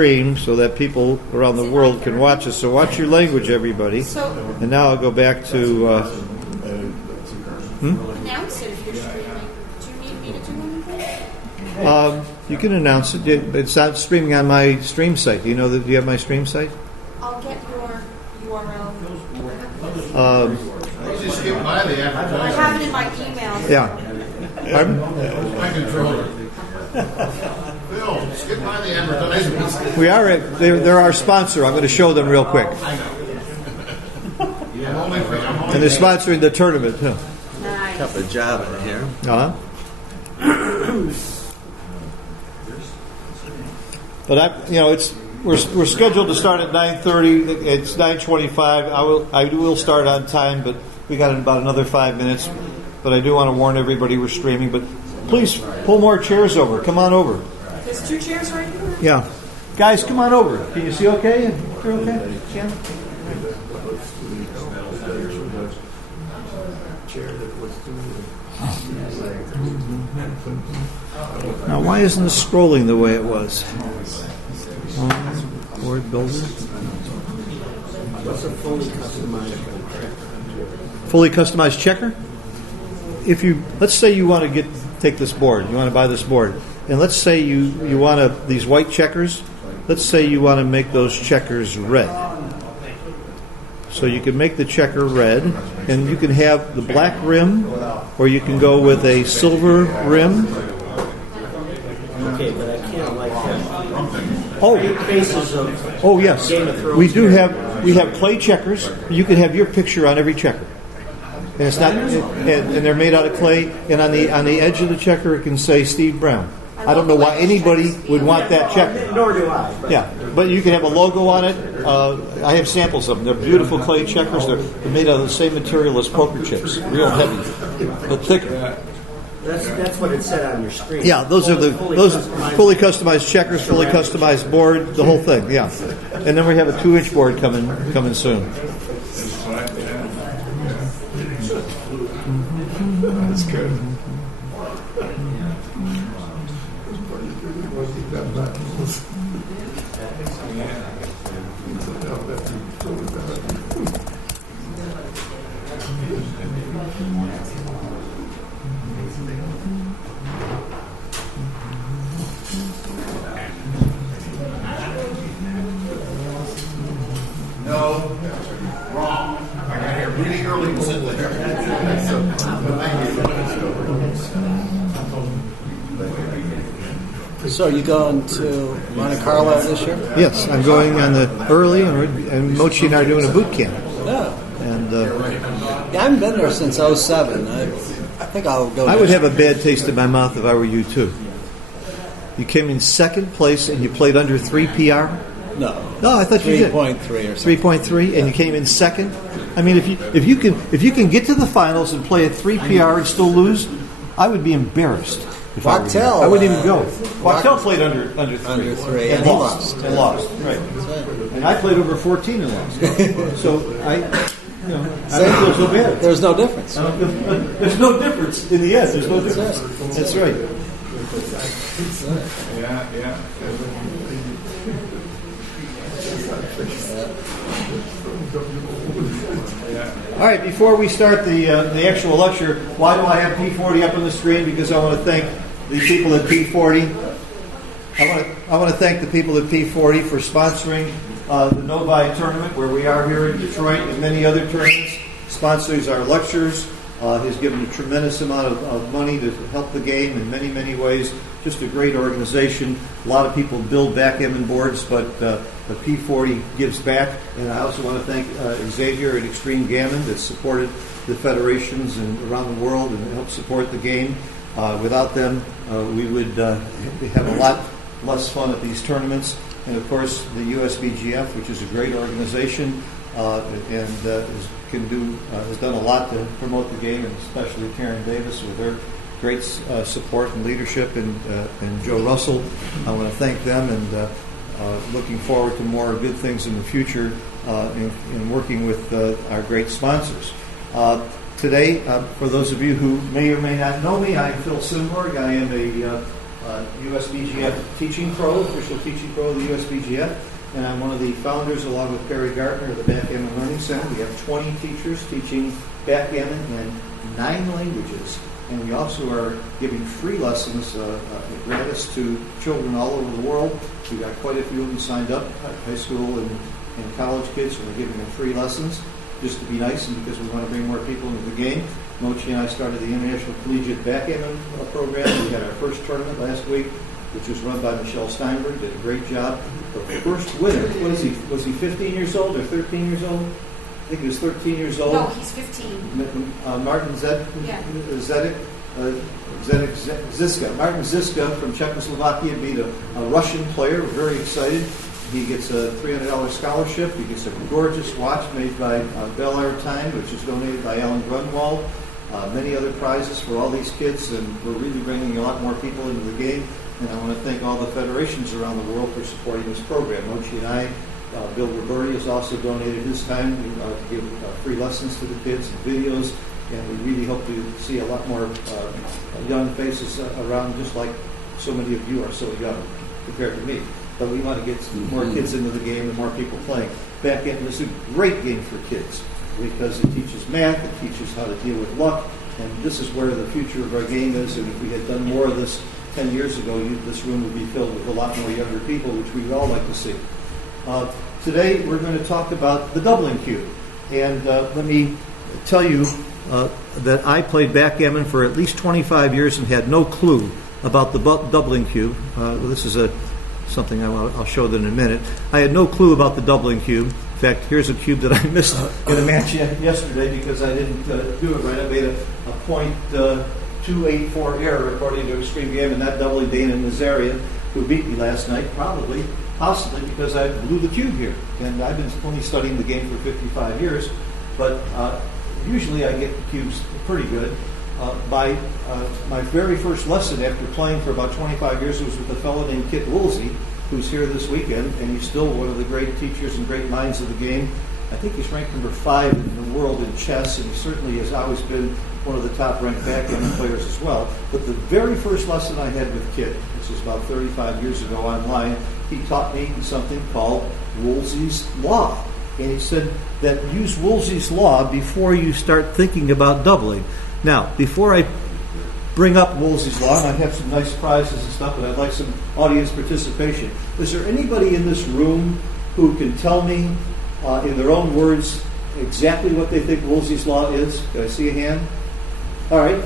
Stream so that people around the world can watch us. So watch your language, everybody. And now I'll go back to. Announce it if you're streaming. Do you need me to do anything? You can announce it. It's not streaming on my stream site. Do you have my stream site? I'll get your URL. Just skip by the advertising. I have it in my email. Yeah. My controller. Phil, skip by the advertising. We are. They're our sponsor. I'm going to show them real quick. And they're sponsoring the tournament. Huh? Nice. Got the job in here. But we're scheduled to start at 9:30. It's 9:25. I will start on time, but we got about another 5 minutes. But I do want to warn everybody we're streaming. But please pull more chairs over. Come on over. There's 2 chairs right here. Yeah, guys, come on over. Can you see okay? You're okay? Yeah. Now, why isn't this scrolling the way it was? Board builder. What's a fully customized checker? Fully customized checker? Let's say you want to take this board. You want to buy this board, and let's say you want these white checkers. Let's say you want to make those checkers red. So you can make the checker red, and you can have the black rim, or you can go with a silver rim. Okay, but I can't like that. Faces of Yes, Game of Thrones we do have. We have clay checkers. You can have your picture on every checker, and it's not. And they're made out of clay. And on the edge of the checker, it can say Steve Brown. I don't know why anybody would want that checker. Nor do I. Yeah, but you can have a logo on it. I have samples of them. They're beautiful clay checkers. They're made out of the same material as poker chips, real heavy, but thicker. That's what it said on your screen. Yeah, those are fully customized checkers, fully customized board, the whole thing. Yeah, and then we have a 2-inch board coming soon. That's good. No, wrong. I got here really early to sit there. So are you going to Monte Carlo this year? Yes, I'm going on the early, and Mochi and I are doing a boot camp. No. And Yeah, I haven't been there since 2007. I think I'll go. I would have a bad taste in my mouth if I were you too. You came in second place and you played under 3 PR. No, I thought you did 3.3 or something. 3.3, and you came in second. I mean, if you can get to the finals and play at 3 PR and still lose, I would be embarrassed. If I were you. Wachtel, I wouldn't even go. Wachtel played under 3. Under 3, and and he lost. lost. And lost. Right. And I played over 14 and lost. So I don't feel so bad. There's no difference. There's no difference in the end. There's no difference. That's right. Yeah. All right, before we start the actual lecture, why do I have P40 up on the screen? Because I want to thank the people at P40. I want to thank the people at P40 for sponsoring the Novi tournament, where we are here in Detroit, and many other tournaments. Sponsors our lectures. Has given a tremendous amount of money to help the game in many, many ways. Just a great organization. A lot of people build backgammon boards, but P40 gives back. And I also want to thank Xavier at Extreme Gammon that supported the federations and around the world and helped support the game. Without them, we would have a lot less fun at these tournaments. And of course, the USBGF, which is a great organization has done a lot to promote the game, and especially Karen Davis with their great support and leadership, and Joe Russell. I want to thank them, and looking forward to more good things in the future in working with our great sponsors. Today, for those of you who may or may not know me, I'm Phil Simborg. I am a USBGF Teaching Pro, official teaching pro of the USBGF, and I'm one of the founders, along with Perry Gartner, of the Backgammon Learning Center. We have 20 teachers teaching backgammon in 9 languages, and we also are giving free lessons gratis to children all over the world. We've got quite a few of them signed up, high school and college kids, and we're giving them free lessons just to be nice and because we want to bring more people into the game. Mochi and I started the International Collegiate Backgammon program. We had our first tournament last week, which was run by Michelle Steinberg. Did a great job. The first winner, what is he? Was he 15 years old or 13 years old? I think he was 13 years old. No, he's 15. Martin Ziska. Martin Ziska from Czechoslovakia beat a Russian player. We're very excited. He gets a $300 scholarship. He gets a gorgeous watch made by Bel Air Time, which is donated by Alan Grunwald. Many other prizes for all these kids, and we're really bringing a lot more people into the game. And I want to thank all the federations around the world for supporting this program. Mochi and I, Bill Roberti has also donated his time to give free lessons to the kids and videos, and we really hope to see a lot more young faces around, just like so many of you are so young compared to me. But we want to get more kids into the game and more people playing. Backgammon is a great game for kids because it teaches math, it teaches how to deal with luck, and this is where the future of our game is. And if we had done more of this 10 years ago, this room would be filled with a lot more younger people, which we'd all like to see. Today, we're going to talk about the doubling cube. And let me tell you that I played backgammon for at least 25 years and had no clue about the doubling cube. This is something I'll show that in a minute. I had no clue about the doubling cube. In fact, here's a cube that I missed in a match yesterday because I didn't do it right. I made a .284 error according to Extreme Gammon, not doubling Dana Nazarian, who beat me last night, possibly because I blew the cube here. And I've been only studying the game for 55 years, but usually I get the cubes pretty good. My very first lesson after playing for about 25 years was with a fellow named Kit Woolsey, who's here this weekend, and he's still one of the great teachers and great minds of the game. I think he's ranked number 5 in the world in chess, and he certainly has always been one of the top-ranked backgammon players as well. But the very first lesson I had with Kit, this was about 35 years ago online, he taught me something called Woolsey's Law. And he said that use Woolsey's Law before you start thinking about doubling. Now, before I bring up Woolsey's Law, and I have some nice prizes and stuff, but I'd like some audience participation. Is there anybody in this room who can tell me, in their own words, exactly what they think Woolsey's Law is? Can I see a hand? All right.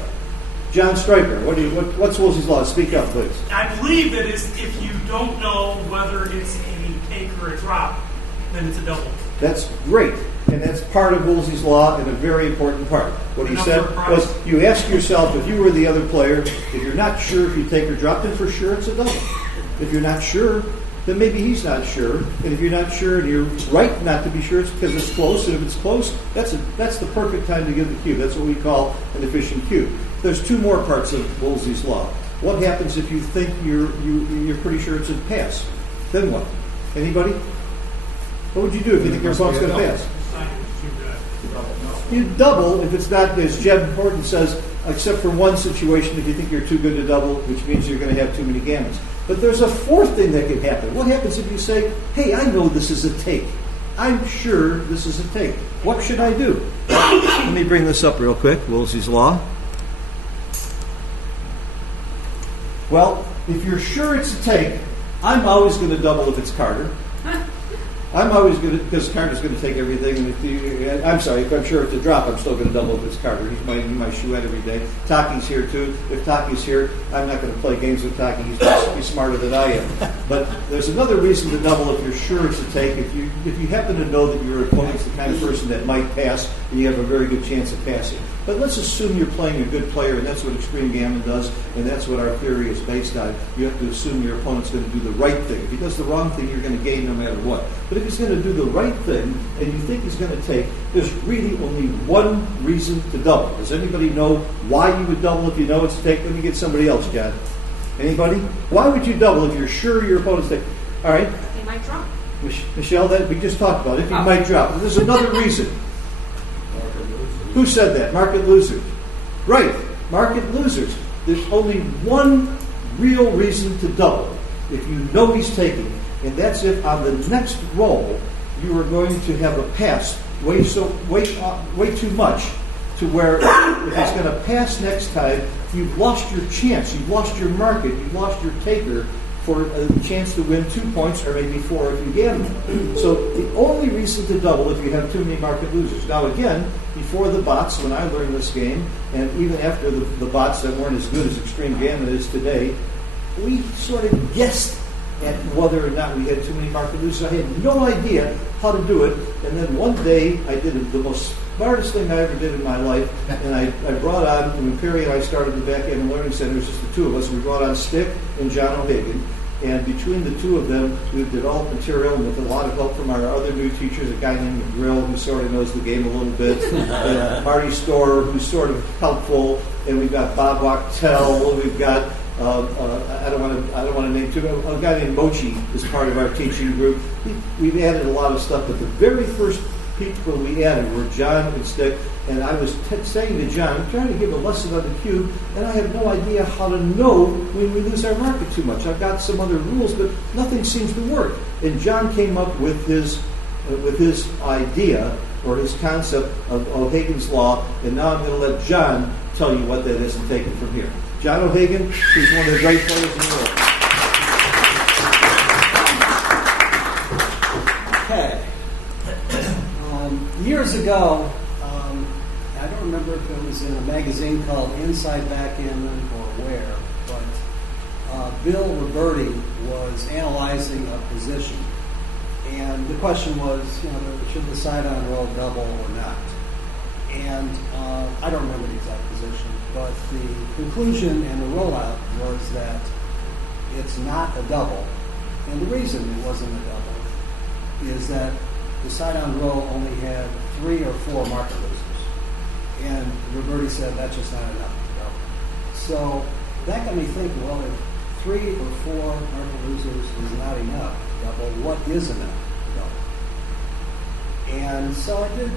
John Stryker, what's Woolsey's Law? Speak up, please. I believe that is if you don't know whether it's a take or a drop, then it's a double. That's great. And that's part of Woolsey's Law and a very important part. What he said was, you ask yourself, if you were the other player, if you're not sure if you take or drop, then for sure it's a double. If you're not sure, then maybe he's not sure. And if you're not sure and you're right not to be sure, it's because it's close. And if it's close, that's the perfect time to give the cube. That's what we call an efficient cube. There's 2 more parts of Woolsey's Law. What happens if you think you're pretty sure it's a pass? Then what? Anybody? What would you do if you think your opponent's going to pass? You double if it's not, as Jeb Horton says, except for one situation, if you think you're too good to double, which means you're going to have too many gammons. But there's a 4th thing that can happen. What happens if you say, hey, I know this is a take. I'm sure this is a take. What should I do? Let me bring this up real quick, Woolsey's Law. Well, if you're sure it's a take, I'm always going to double if it's Carter. I'm always going to, because Carter's going to take everything. And if I'm sure it's a drop, I'm still going to double if it's Carter. He's my shoe-head every day. Taki's here too. If Taki's here, I'm not going to play games with Taki. He's smarter than I am. But there's another reason to double if you're sure it's a take. If you happen to know that your opponent's the kind of person that might pass, and you have a very good chance of passing. But let's assume you're playing a good player, and that's what Extreme Gammon does, and that's what our theory is based on. You have to assume your opponent's going to do the right thing. If he does the wrong thing, you're going to gain no matter what. But if he's going to do the right thing, and you think he's going to take, there's really only one reason to double. Does anybody know why you would double if you know it's a take? Let me get somebody else, John. Anybody? Why would you double if you're sure your opponent's taking? All right. They might drop. Michelle, that we just talked about. If you might drop. There's another reason. Who said that? Market losers. Right. Market losers. There's only one real reason to double if you know he's taking, and that's if on the next roll you are going to have a pass way too much to where if he's going to pass next time, you've lost your chance, you've lost your market, you've lost your taker for a chance to win 2 points or maybe 4 if you gamble. So the only reason to double if you have too many market losers. Now again, before the bots, when I learned this game, and even after the bots that weren't as good as Extreme Gambit is today, we sort of guessed at whether or not we had too many market losers. I had no idea how to do it, and then one day I did the most smartest thing I ever did in my life, and I brought on, in the period I started the back-end learning center, it was just the two of us, we brought on Stick and John O'Hagan, and between the two of them, we developed material with a lot of help from our other new teachers, a guy named McGrill, who sort of knows the game a little bit, and Marty Storer, who's sort of helpful, and we've got Bob Wachtel, we've got I don't want to name too. A guy named Mochi is part of our teaching group. We've added a lot of stuff, but the very first people we added were John and Stick. And I was saying to John, I'm trying to give a lesson on the cube, and I have no idea how to know when we lose our market too much. I've got some other rules, but nothing seems to work. And John came up with his idea or his concept of O'Hagan's law, and now I'm going to let John tell you what that is and take it from here. John O'Hagan, who's one of the great players in the world. Okay. Years ago, I don't remember if it was in a magazine called Inside Backgammon or where, but Bill Roberti was analyzing a position. And the question was, should the side-on roll double or not? And I don't remember the exact position, but the conclusion and the rollout was that it's not a double. And the reason it wasn't a double is that the side-on roll only had 3 or 4 market losers. And Roberti said that's just not enough to double. So that got me thinking, well, if 3 or 4 market losers is not enough to double, what is enough to double? And so I did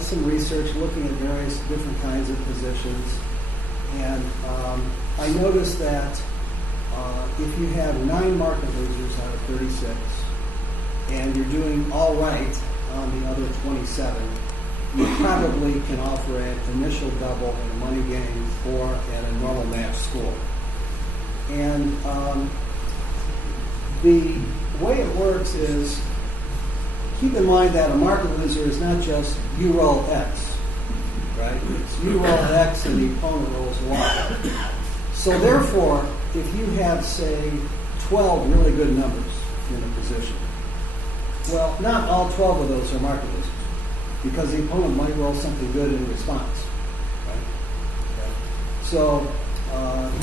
some research looking at various different kinds of positions. And I noticed that if you have 9 market losers out of 36, and you're doing all right on the other 27, you probably can offer an initial double in a money game or at a normal match score. And the way it works is, keep in mind that a market loser is not just you roll X, right? It's you roll X and the opponent rolls Y. So therefore, if you have, say, 12 really good numbers in a position, well, not all 12 of those are market losers, because the opponent might roll something good in response, right? Okay. So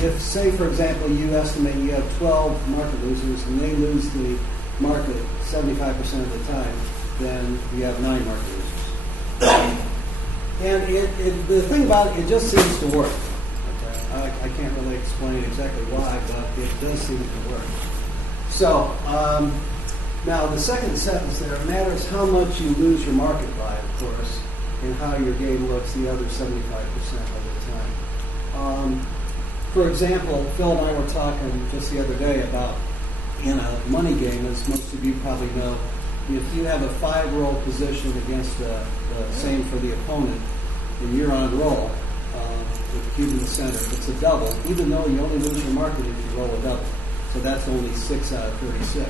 if, say, for example, you estimate you have 12 market losers and they lose the market 75% of the time, then you have 9 market losers. And the thing about it just seems to work. Okay? I can't really explain exactly why, but it does seem to work. So, now the second sentence there, it matters how much you lose your market by, of course, and how your game looks the other 75% of the time. For example, Phil and I were talking just the other day about, in a money game, as most of you probably know, if you have a 5-roll position against the same for the opponent, and you're on roll with the cube in the center, it's a double, even though you only lose your market if you roll a double. So that's only 6 out of 36.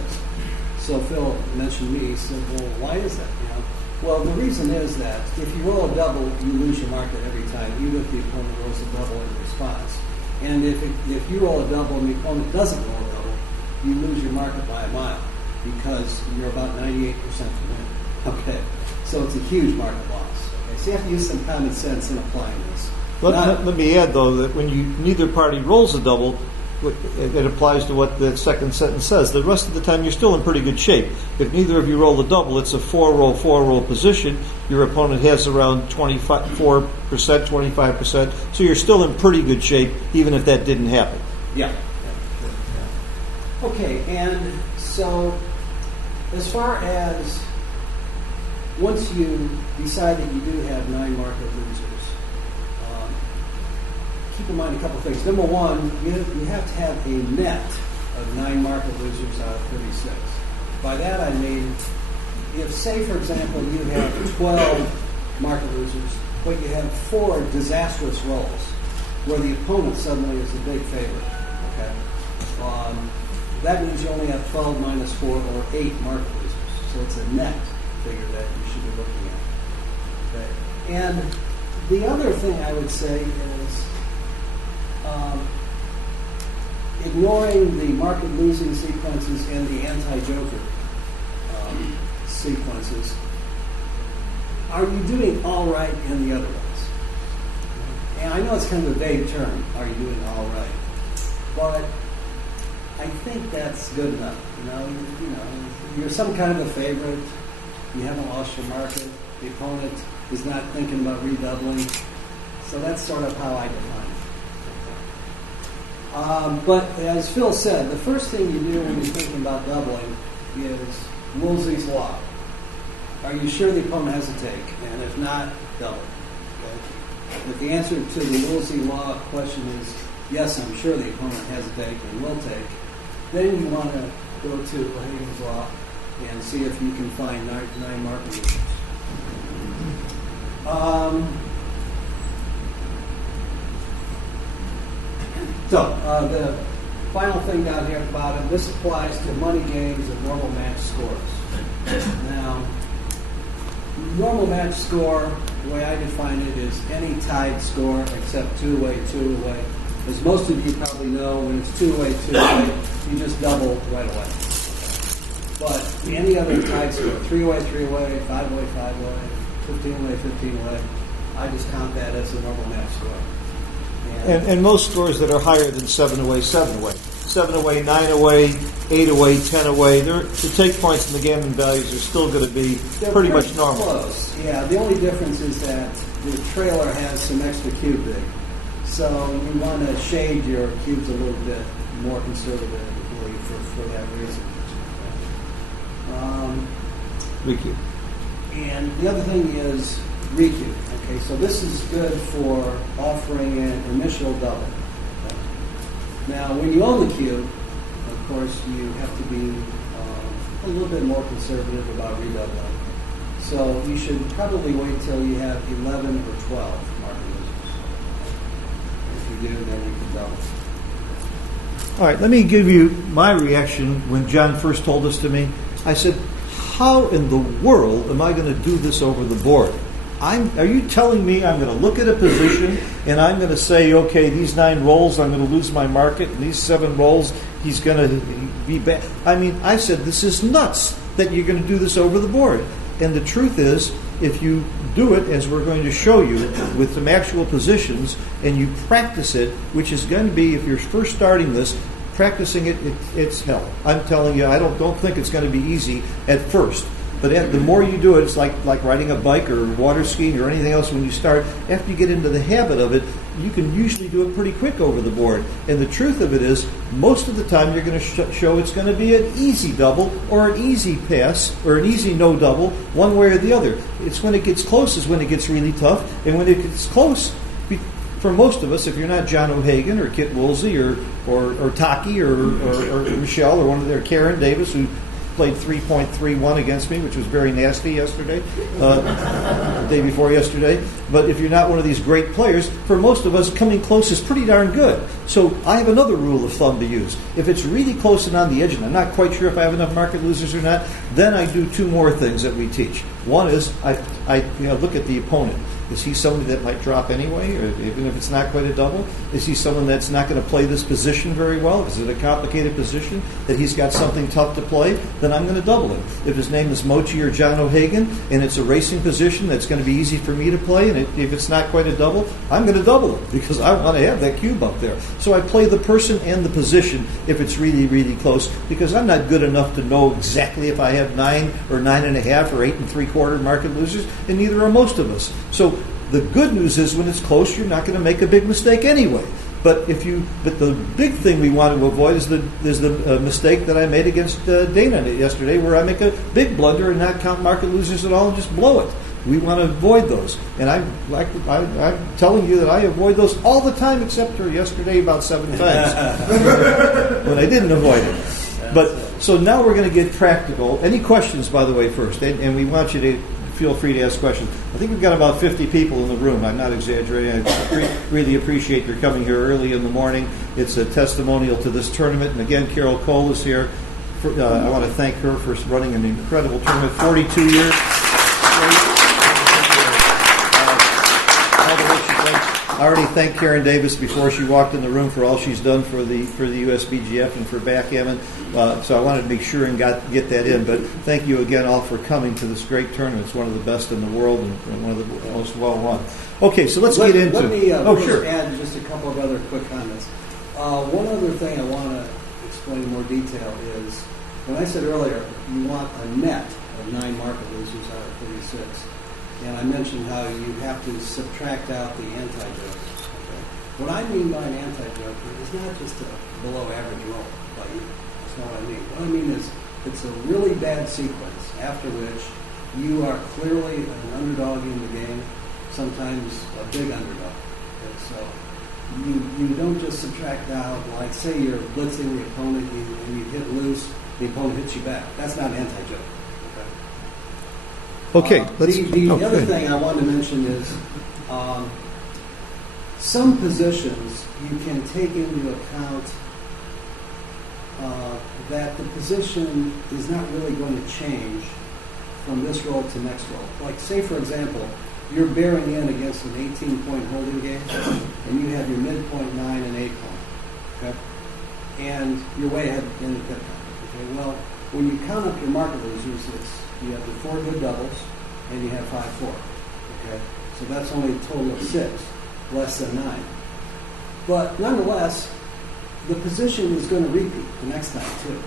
So Phil mentioned me. He said, well, why is that? Well, the reason is that if you roll a double, you lose your market every time, even if the opponent rolls a double in response. And if you roll a double and the opponent doesn't roll a double, you lose your market by a mile, because you're about 98% to win. Okay, so it's a huge market loss. Okay, so you have to use some common sense in applying this. Let me add, though, that when neither party rolls a double, it applies to what the second sentence says. The rest of the time, you're still in pretty good shape. If neither of you roll a double, it's a 4-roll position. Your opponent has around 4%, 25%. So you're still in pretty good shape, even if that didn't happen. Yeah. Okay, and so as far as once you decide that you do have 9 market losers, keep in mind a couple things. Number one, you have to have a net of 9 market losers out of 36. By that I mean, if, say, for example, you have 12 market losers, but you have 4 disastrous rolls, where the opponent suddenly is the big favorite, okay? That means you only have 12 minus 4 or 8 market losers. So it's a net figure that you should be looking at. Okay? And the other thing I would say is ignoring the market losing sequences and the anti-joker sequences. Are you doing all right in the other ones? And I know it's kind of a vague term, are you doing all right? But I think that's good enough. You're some kind of a favorite. You haven't lost your market. The opponent is not thinking about redoubling. So that's sort of how I define it. But as Phil said, the first thing you do when you're thinking about doubling is Woolsey's law. Are you sure the opponent has a take? And if not, double. Okay? If the answer to the Woolsey law question is yes, I'm sure the opponent has a take and will take, then you want to go to O'Hagan's law and see if you can find 9 market losers. The final thing down here at the bottom, this applies to money games and normal match scores. Now, normal match score, the way I define it, is any tied score except 2-way, 2-way. As most of you probably know, when it's 2-way, 2-way, you just double right away. But any other tied score, 3-way, 3-way, 5-way, 5-way, 15-way, 15-way, I just count that as a normal match score. And most scores that are higher than 7-away, 7-away. 7-away, 9-away, 8-away, 10-away, the take points and the gammon values are still going to be pretty much normal. Close. Yeah, the only difference is that the trailer has some extra cube big. So you want to shade your cubes a little bit more conservatively for that reason. Recube. And the other thing is recube. Okay, so this is good for offering an initial double. Okay. Now, when you own the cube, of course, you have to be a little bit more conservative about redoubling. So you should probably wait till you have 11 or 12 market losers. If you do, then you can double. All right, let me give you my reaction when John first told this to me. I said, how in the world am I going to do this over the board? Are you telling me I'm going to look at a position and I'm going to say, okay, these 9 rolls, I'm going to lose my market, and these 7 rolls, he's going to be bad? I mean, I said, this is nuts that you're going to do this over the board. And the truth is, if you do it, as we're going to show you, with some actual positions, and you practice it, which is going to be, if you're first starting this, practicing it's hell. I'm telling you, I don't think it's going to be easy at first. But the more you do it, it's like riding a bike or water skiing or anything else. When you start, after you get into the habit of it, you can usually do it pretty quick over the board. And the truth of it is, most of the time you're going to show it's going to be an easy double or an easy pass or an easy no double, one way or the other. It's when it gets close is when it gets really tough. And when it gets close, for most of us, if you're not John O'Hagan or Kit Woolsey or Taki or Michelle or one of their Karen Davis, who played 3.31 against me, which was very nasty yesterday, the day before yesterday. But if you're not one of these great players, for most of us, coming close is pretty darn good. So I have another rule of thumb to use. If it's really close and on the edge, and I'm not quite sure if I have enough market losers or not, then I do 2 more things that we teach. One is I look at the opponent. Is he somebody that might drop anyway, or even if it's not quite a double? Is he someone that's not going to play this position very well? Is it a complicated position that he's got something tough to play? Then I'm going to double him. If his name is Mochi or John O'Hagan, and it's a racing position that's going to be easy for me to play, and if it's not quite a double, I'm going to double him because I want to have that cube up there. So I play the person and the position if it's really, really close, because I'm not good enough to know exactly if I have 9 or 9.5 or 8 3/4 market losers, and neither are most of us. So the good news is when it's close, you're not going to make a big mistake anyway. But the big thing we want to avoid is the mistake that I made against Dana yesterday, where I make a big blunder and not count market losers at all and just blow it. We want to avoid those. And I'm telling you that I avoid those all the time, except for yesterday about 7 times when I didn't avoid it. But so now we're going to get practical. Any questions, by the way, first? And we want you to feel free to ask questions. I think we've got about 50 people in the room. I'm not exaggerating. I really appreciate your coming here early in the morning. It's a testimonial to this tournament. And again, Carol Cole is here. I want to thank her for running an incredible tournament, 42 years. I already thanked Karen Davis before she walked in the room for all she's done for the USBGF and for backgammon. So I wanted to make sure and get that in. But thank you again all for coming to this great tournament. It's one of the best in the world and one of the most well won. Okay, so let's get into. Let me sure. add just a couple of other quick comments. One other thing I want to explain in more detail is when I said earlier you want a net of 9 market losers out of 36. And I mentioned how you have to subtract out the anti-joker. Okay? What I mean by an anti-joker is not just a below-average roll by you. That's not what I mean. What I mean is it's a really bad sequence after which you are clearly an underdog in the game, sometimes a big underdog. Okay? So you don't just subtract out, like say you're blitzing the opponent and you hit loose, the opponent hits you back. That's not an anti-joker. Okay. The other thing I wanted to mention is some positions you can take into account that the position is not really going to change from this roll to next roll. Like say, for example, you're bearing in against an 18-point holding game, and you have your midpoint 9 and 8 point, okay? And you're way ahead in the pit count. Okay, well, when you count up your market losers, you have the 4 good doubles, and you have 5-4. Okay, so that's only a total of 6, less than 9. But nonetheless, the position is going to repeat the next time too.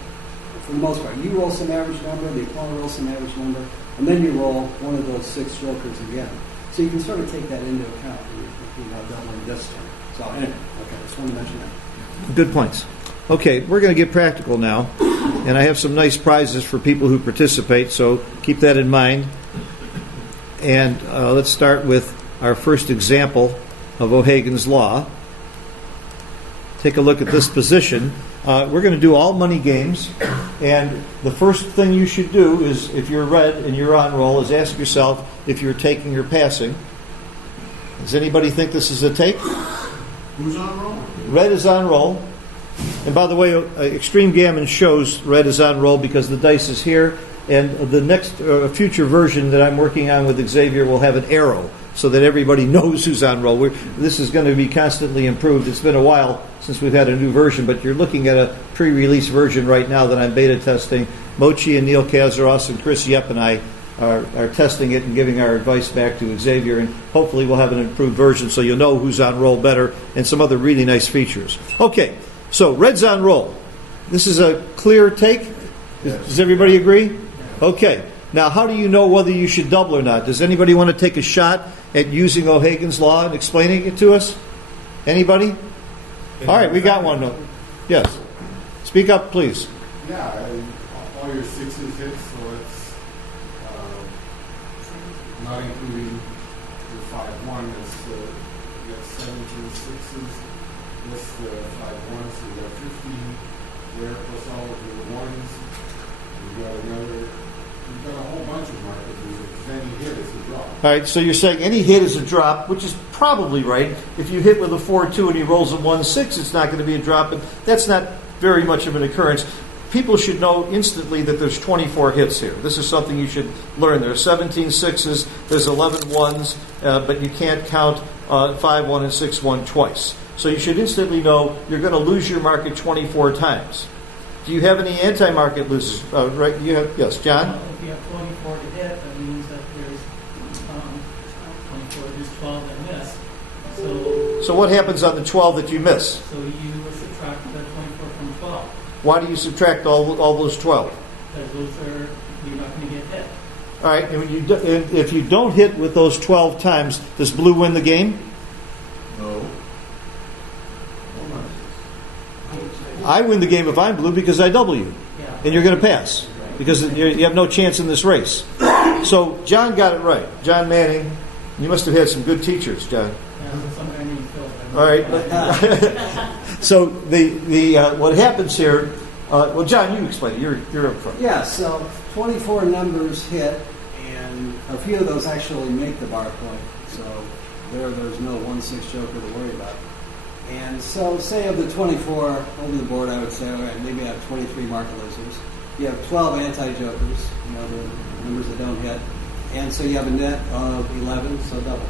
For the most part, you roll some average number, the opponent rolls some average number, and then you roll one of those 6 jokers again. So you can sort of take that into account when you're doubling this time. So anyway, okay, just want to mention that. Good points. Okay, we're going to get practical now, and I have some nice prizes for people who participate, so keep that in mind. And let's start with our first example of O'Hagan's Law. Take a look at this position. We're going to do all money games, and the first thing you should do is, if you're red and you're on roll, is ask yourself if you're taking or passing. Does anybody think this is a take? Who's on roll? Red is on roll. And by the way, Extreme Gammon shows red is on roll because the dice is here, and the next future version that I'm working on with Xavier will have an arrow so that everybody knows who's on roll. This is going to be constantly improved. It's been a while since we've had a new version, but you're looking at a pre-release version right now that I'm beta testing. Mochi and Neil Kazaros and Chris Yep and I are testing it and giving our advice back to Xavier, and hopefully we'll have an improved version so you'll know who's on roll better and some other really nice features. Okay, so red's on roll. This is a clear take? Does everybody agree? Okay. Now, how do you know whether you should double or not? Does anybody want to take a shot at using O'Hagan's Law and explaining it to us? Anybody? All right, we got one. Yes. Speak up, please. Yeah, all your 6s hit, so it's not including the 5-1. It's you got 17 6s. That's the 5-1, so you got 15 there plus all of your 1s. You got another. You've got a whole bunch of market losers. Any hit is a drop. All right, so you're saying any hit is a drop, which is probably right. If you hit with a 4-2 and he rolls a 1-6, it's not going to be a drop, but that's not very much of an occurrence. People should know instantly that there's 24 hits here. This is something you should learn. There are 17 6s, there's 11 1s, but you can't count 5-1 and 6-1 twice. So you should instantly know you're going to lose your market 24 times. Do you have any anti-market losers? Right? You have, yes, John? If you have 24 to hit, that means that there's 24, there's 12 that miss. So what happens on the 12 that you miss? So you subtract the 24 from 12. Why do you subtract all those 12? Because those are, you're not going to get hit. All right, and if you don't hit with those 12 times, does blue win the game? No. I win the game if I'm blue because I double you. Yeah. And you're going to pass because you have no chance in this race. So John got it right. John Manning, you must have had some good teachers, John. And some guy named Phil. All right. So what happens here? Well, John, you explain it. You're up front. Yeah, so 24 numbers hit, and a few of those actually make the bar point. So there's no 1-6 joker to worry about. And so, say of the 24 over the board, I would say, all right, maybe I have 23 market losers. You have 12 anti-jokers, the numbers that don't hit. And so you have a net of 11, so double.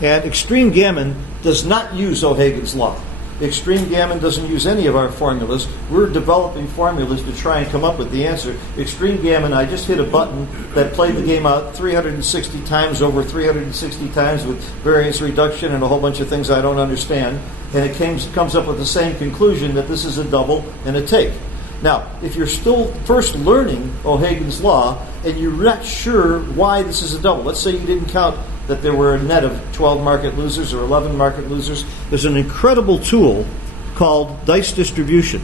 And Extreme Gammon does not use O'Hagan's Law. Extreme Gammon doesn't use any of our formulas. We're developing formulas to try and come up with the answer. Extreme Gammon, I just hit a button that played the game out 360 times over 360 times with variance reduction and a whole bunch of things I don't understand. And it comes up with the same conclusion that this is a double and a take. Now, if you're still first learning O'Hagan's Law and you're not sure why this is a double, let's say you didn't count that there were a net of 12 market losers or 11 market losers, there's an incredible tool called dice distribution.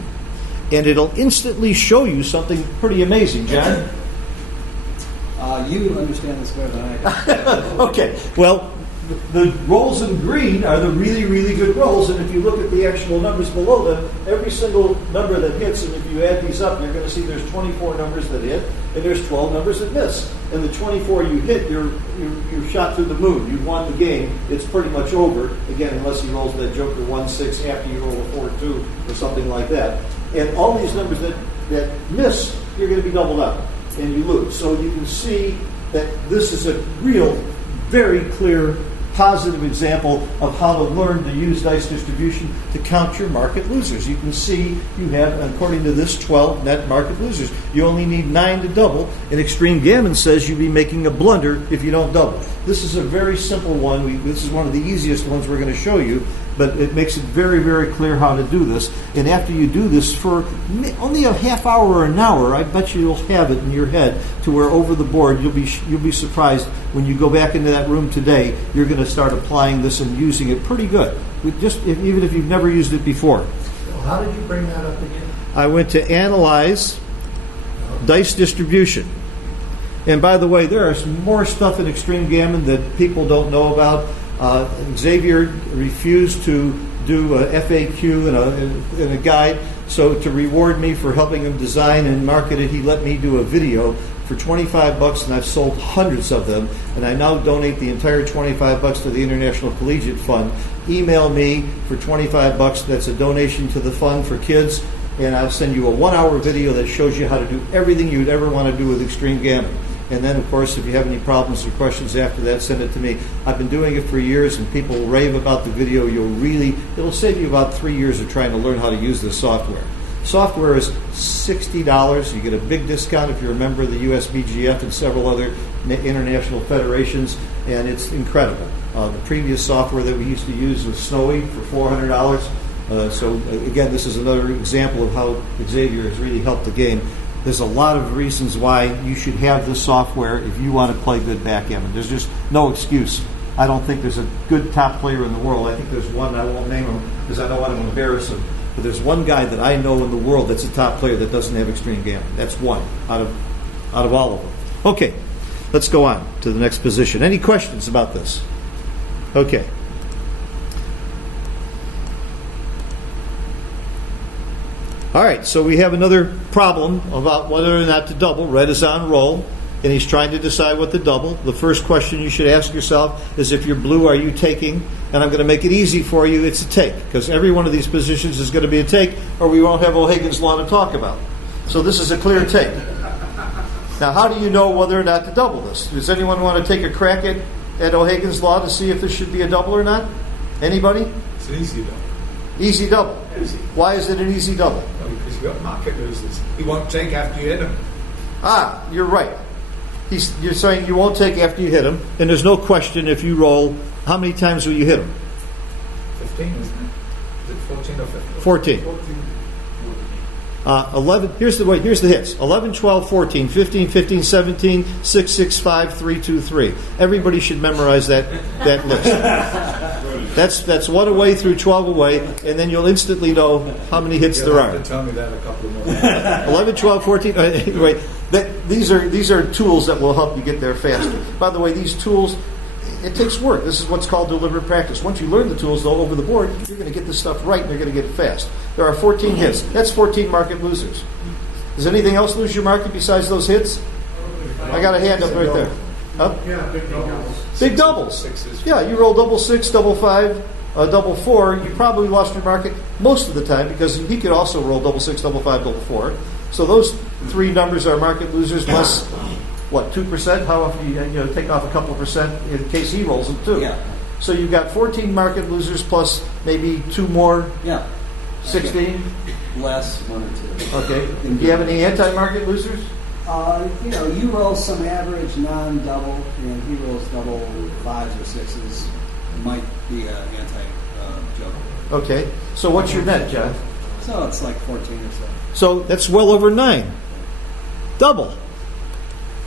And it'll instantly show you something pretty amazing, John. You understand this better than I do. Okay, well, the rolls in green are the really, really good rolls, and if you look at the actual numbers below them, every single number that hits, and if you add these up, you're going to see there's 24 numbers that hit, and there's 12 numbers that miss. And the 24 you hit, you're shot through the moon. You've won the game. It's pretty much over, again, unless he rolls that joker 1-6 after you roll a 4-2 or something like that. And all these numbers that miss, you're going to be doubled up, and you lose. So you can see that this is a real, very clear, positive example of how to learn to use dice distribution to count your market losers. You can see you have, according to this, 12 net market losers. You only need 9 to double, and Extreme Gammon says you'd be making a blunder if you don't double. This is a very simple one. This is one of the easiest ones we're going to show you, but it makes it very, very clear how to do this. And after you do this for only a half hour or an hour, I bet you'll have it in your head to where over the board you'll be surprised when you go back into that room today. You're going to start applying this and using it pretty good, even if you've never used it before. Well, how did you bring that up again? I went to Analyze, Dice Distribution. And by the way, there is more stuff in Extreme Gammon that people don't know about. Xavier refused to do a FAQ and a guide, so to reward me for helping him design and market it, he let me do a video for $25, and I've sold hundreds of them, and I now donate the entire $25 to the International Collegiate Fund. Email me for $25. That's a donation to the fund for kids, and I'll send you a 1-hour video that shows you how to do everything you'd ever want to do with Extreme Gammon. And then, of course, if you have any problems or questions after that, send it to me. I've been doing it for years, and people rave about the video. It'll save you about 3 years of trying to learn how to use this software. Software is $60. You get a big discount if you're a member of the USBGF and several other international federations, and it's incredible. The previous software that we used to use was Snowy for $400. So, again, this is another example of how Xavier has really helped the game. There's a lot of reasons why you should have this software if you want to play good backgammon. There's just no excuse. I don't think there's a good top player in the world. I think there's one, I won't name him because I don't want to embarrass him, but there's one guy that I know in the world that's a top player that doesn't have Extreme Gammon. That's one out of all of them. Okay, let's go on to the next position. Any questions about this? Okay. All right, so we have another problem about whether or not to double. Red is on roll, and he's trying to decide what to double. The first question you should ask yourself is, if you're blue, are you taking? And I'm going to make it easy for you. It's a take, because every one of these positions is going to be a take, or we won't have O'Hagan's Law to talk about. So this is a clear take. Now, how do you know whether or not to double this? Does anyone want to take a crack at O'Hagan's Law to see if this should be a double or not? Anybody? It's an easy double. Easy double. Easy. Why is it an easy double? Well, because you've got market losers. He won't take after you hit him. Ah, you're right. You're saying you won't take after you hit him, and there's no question if you roll, how many times will you hit him? 15, isn't it? Is it 14 or 15? 14. 11, here's the hits. 11, 12, 14, 15, 15, 17, 6, 6, 5, 3, 2, 3. Everybody should memorize that list. That's 1 away through 12 away, and then you'll instantly know how many hits You'll there have are. to tell me that a couple more. 11, 12, 14, anyway, these are tools that will help you get there faster. By the way, these tools, it takes work. This is what's called deliberate practice. Once you learn the tools, though, over the board, you're going to get this stuff right and you're going to get it fast. There are 14 hits. That's 14 market losers. Does anything else lose your market besides those hits? I got a hand up right there. Huh? Yeah, big doubles. Big doubles. Yeah, you roll double six, double five, double four. You probably lost your market most of the time because he could also roll double six, double five, double four. So those three numbers are market losers less, what, 2%? How often you take off a couple of percent in case he rolls them too? Yeah. So you've got 14 market losers plus maybe two more, Yeah. 16? Less, one or two. Okay. Do you have any anti-market losers? You roll some average non-double, and he rolls double fives or sixes. It might be an anti-juggle. Okay. So what's your net, John? So it's like 14 or so. So that's well over 9. Double.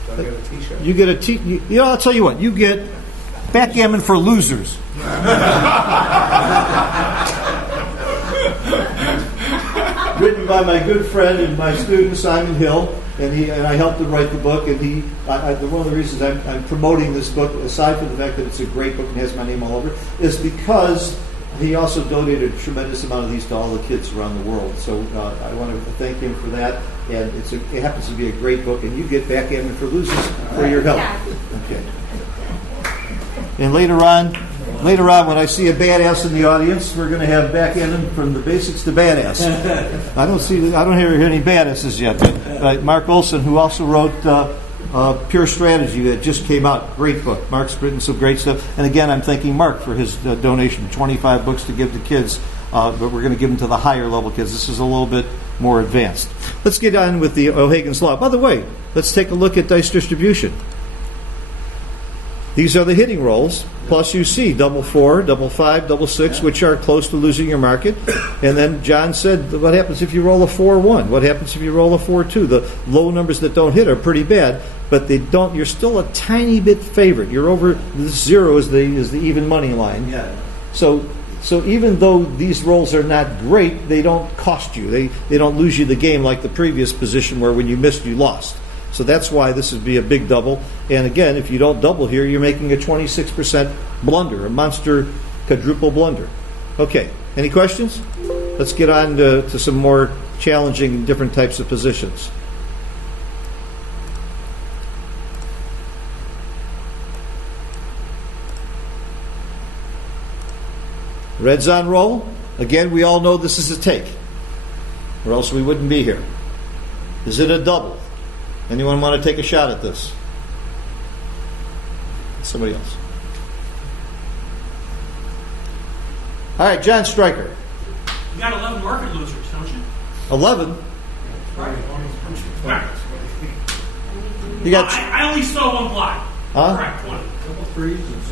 Don't get a t-shirt. You get a I'll tell you what, you get backgammon for losers. Written by my good friend and my student Simon Hill, and I helped him write the book. And one of the reasons I'm promoting this book, aside from the fact that it's a great book and has my name all over, it, is because he also donated a tremendous amount of these to all the kids around the world. So I want to thank him for that. And it happens to be a great book, and you get backgammon for losers for your help. Okay. And later on, when I see a badass in the audience, we're going to have backgammon from the basics to badass. I don't hear any badasses yet. But Mark Olson, who also wrote Pure Strategy, that just came out, great book. Mark's written some great stuff. And again, I'm thanking Mark for his donation, 25 books to give to kids. But we're going to give them to the higher level kids. This is a little bit more advanced. Let's get on with the O'Hagan's Law. By the way, let's take a look at dice distribution. These are the hitting rolls, plus you see double four, double five, double six, which are close to losing your market. And then John said, what happens if you roll a 4-1? What happens if you roll a 4-2? The low numbers that don't hit are pretty bad, but they don't. You're still a tiny bit favored. You're over. This 0 is the even money line. Yeah. So even though these rolls are not great, they don't cost you. They don't lose you the game like the previous position where when you missed, you lost. So that's why this would be a big double. And again, if you don't double here, you're making a 26% blunder, a monster quadruple blunder. Okay, any questions? Let's get on to some more challenging different types of positions. Reds on roll. Again, we all know this is a take, or else we wouldn't be here. Is it a double? Anyone want to take a shot at this? Somebody else. All right, John Stryker. You got 11 market losers, don't you? 11? Right. Right. You got... I only saw one blind. Huh? Correct, 20. Double threes and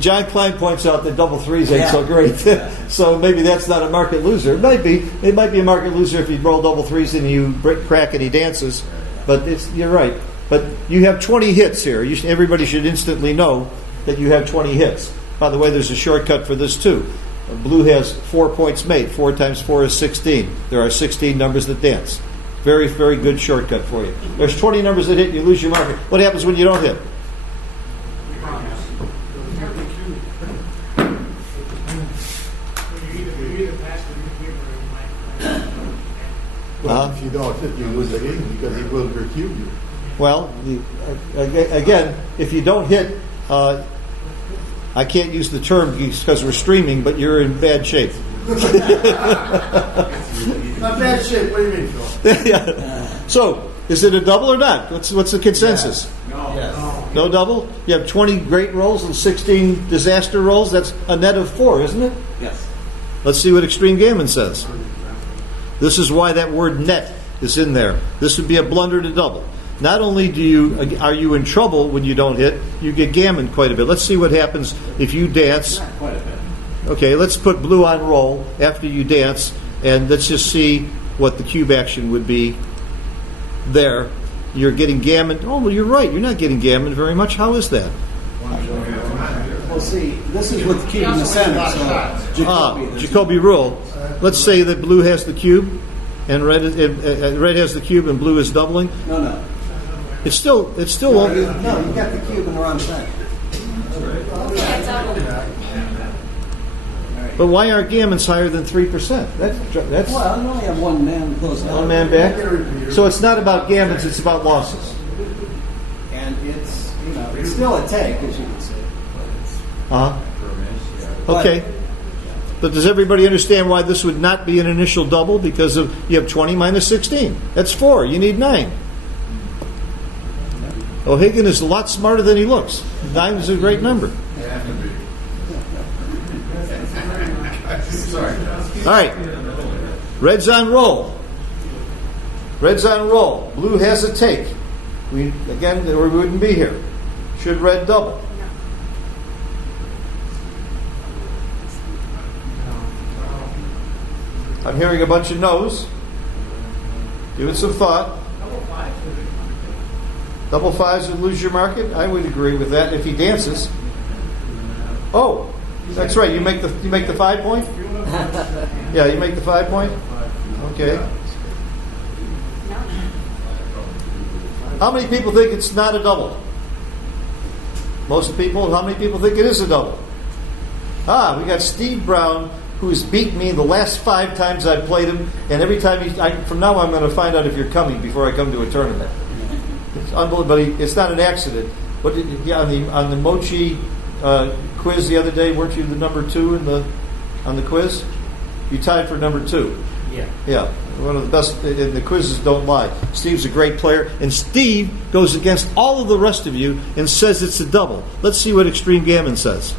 John Klein points out that double threes ain't so great. So maybe that's not a market loser. It might be. It might be a market loser if you roll double threes and you crack and he dances. But you're right. But you have 20 hits here. Everybody should instantly know that you have 20 hits. By the way, there's a shortcut for this too. Blue has 4 points made. 4 times 4 is 16. There are 16 numbers that dance. Very, very good shortcut for you. There's 20 numbers that hit, you lose your market. What happens when you don't hit? Well, if you don't hit, you lose the game because he will recuse you. Well, again, if you don't hit, I can't use the term because we're streaming, but you're in bad shape. Not bad shape. What do you mean, Phil? Yeah. So, is it a double or not? What's the consensus? Yes. No double? You have 20 great rolls and 16 disaster rolls. That's a net of 4, isn't it? Yes. Let's see what Extreme Gammon says. This is why that word net is in there. This would be a blunder to double. Not only are you in trouble when you don't hit, you get gammoned quite a bit. Let's see what happens if you dance. Not quite a bit. Okay, let's put blue on roll after you dance, and let's just see what the cube action would be there. You're getting gammoned. Oh, well, you're right. You're not getting gammoned very much. How is that? Well, see, this is with the cube in the center, so Jacoby Jacoby rule. Let's say that blue has the cube. and red has the cube and blue is doubling. No. It's still No, you got the cube in the wrong side. Yeah, double. But why aren't gammons higher than 3%? That's Well, you only have one man close down. one man back. So it's not about gammons; it's about losses. And it's, it's still a take, as you can see. Uh-huh. Okay. But does everybody understand why this would not be an initial double? Because you have 20 minus 16. That's 4. You need 9. O'Higgin is a lot smarter than he looks. 9 is a great number. All right. Red's on roll. Red's on roll. Blue has a take. We wouldn't be here. Should red double? I'm hearing a bunch of no's. Give it some thought. Double fives would lose your market? I would agree with that if he dances. Oh, that's right. You make the 5 point? Yeah, you make the 5 point? Okay. How many people think it's not a double? Most people. How many people think it is a double? We got Steve Brown, who's beat me the last 5 times I've played him, and every time from now I'm going to find out if you're coming before I come to a tournament. It's unbelievable, but it's not an accident. What did on the Mochi quiz the other day? Weren't you the number 2 on the quiz? You tied for number 2. Yeah, one of the best. And the quizzes don't lie. Steve's a great player, and Steve goes against all of the rest of you and says it's a double. Let's see what Extreme Gammon says.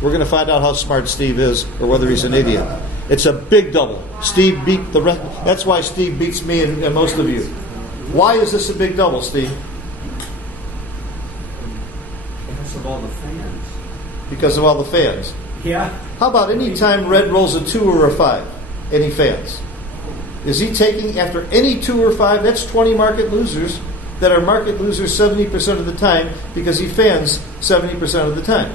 We're going to find out how smart Steve is, or whether he's an idiot. It's a big double. Steve beat the rest. That's why Steve beats me and most of you. Why is this a big double, Steve? Because of all the fans. Because of all the fans. Yeah. How about any time red rolls a 2 or a 5? Any fans? Is he taking after any 2 or 5? That's 20 market losers that are market losers 70% of the time because he fans 70% of the time.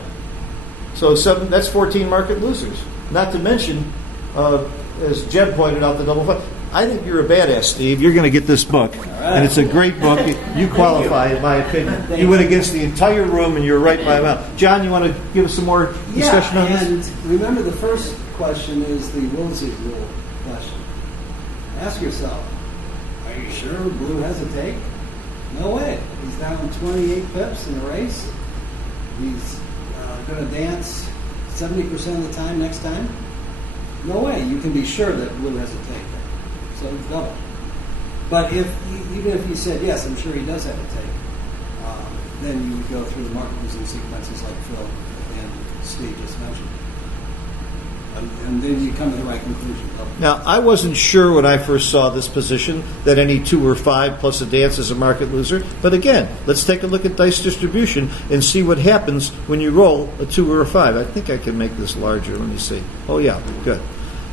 So that's 14 market losers. Not to mention, as Jeb pointed out, the double 5. I think you're a badass, Steve. You're going to get this book, and it's a great book. You qualify, in my opinion. You went against the entire room, and you're right by mouth. John, you want to give us some more discussion on this? And remember, the first question is the Woolsey rule question. Ask yourself, are you sure blue has a take? No way. He's down 28 pips in a race. He's going to dance 70% of the time next time. No way. You can be sure that blue has a take. So it's double. But even if you said, yes, I'm sure he does have a take, then you would go through the market losing sequences like Phil and Steve just mentioned. And then you come to the right conclusion. Now, I wasn't sure when I first saw this position that any 2 or 5 plus a dance is a market loser. But again, let's take a look at dice distribution and see what happens when you roll a 2 or a 5. I think I can make this larger. Let me see. Oh, yeah, good.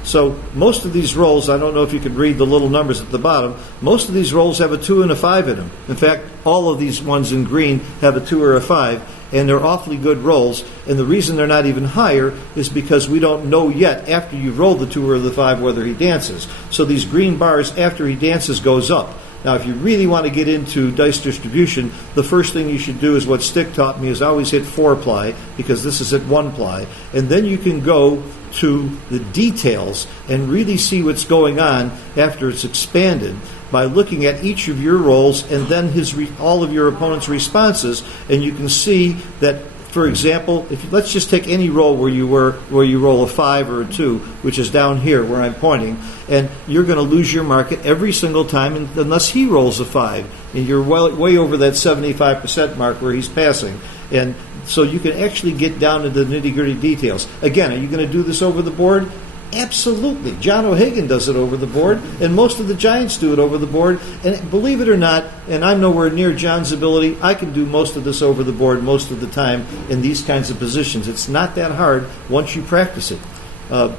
So most of these rolls, I don't know if you could read the little numbers at the bottom, most of these rolls have a 2 and a 5 in them. In fact, all of these ones in green have a 2 or a 5, and they're awfully good rolls. And the reason they're not even higher is because we don't know yet, after you've rolled the 2 or the 5, whether he dances. So these green bars, after he dances, goes up. Now, if you really want to get into dice distribution, the first thing you should do is what Stick taught me, is always hit 4-ply, because this is at 1-ply. And then you can go to the details and really see what's going on after it's expanded by looking at each of your rolls and then all of your opponent's responses. And you can see that, for example, let's just take any roll where you roll a 5 or a 2, which is down here where I'm pointing, and you're going to lose your market every single time unless he rolls a 5, and you're way over that 75% mark where he's passing. And so you can actually get down to the nitty-gritty details. Again, are you going to do this over the board? Absolutely. John O'Higgin does it over the board, and most of the Giants do it over the board. And believe it or not, and I'm nowhere near John's ability, I can do most of this over the board most of the time in these kinds of positions. It's not that hard once you practice it. Paul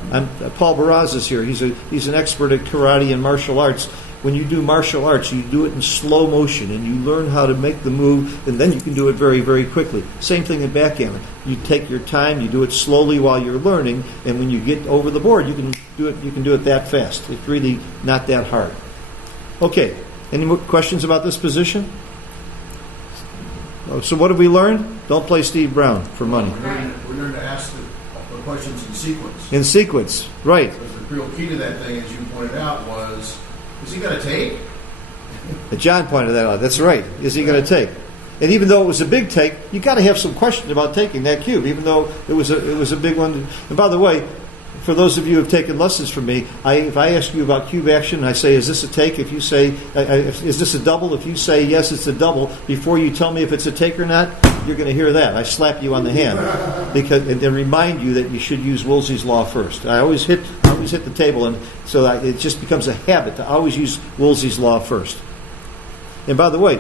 Barraz is here. He's an expert at karate and martial arts. when you do martial arts, you do it in slow motion, and you learn how to make the move, and then you can do it very, very quickly. Same thing in backgammon. You take your time, you do it slowly while you're learning, and when you get over the board, you can do it that fast. It's really not that hard. Okay, any more questions about this position? So what have we learned? Don't play Steve Brown for money. We learned to ask the questions in sequence. In sequence, right. Because the real key to that thing, as you pointed out, was, is he going to take? John pointed that out. That's right. Is he going to take? And even though it was a big take, you got to have some questions about taking that cube, even though it was a big one. And by the way, for those of you who have taken lessons from me, if I ask you about cube action, I say, is this a take? If you say, is this a double? If you say, yes, it's a double, before you tell me if it's a take or not, you're going to hear that. I slap you on the hand and remind you that you should use Woolsey's law first. I always hit the table, and so it just becomes a habit to always use Woolsey's law first. And by the way,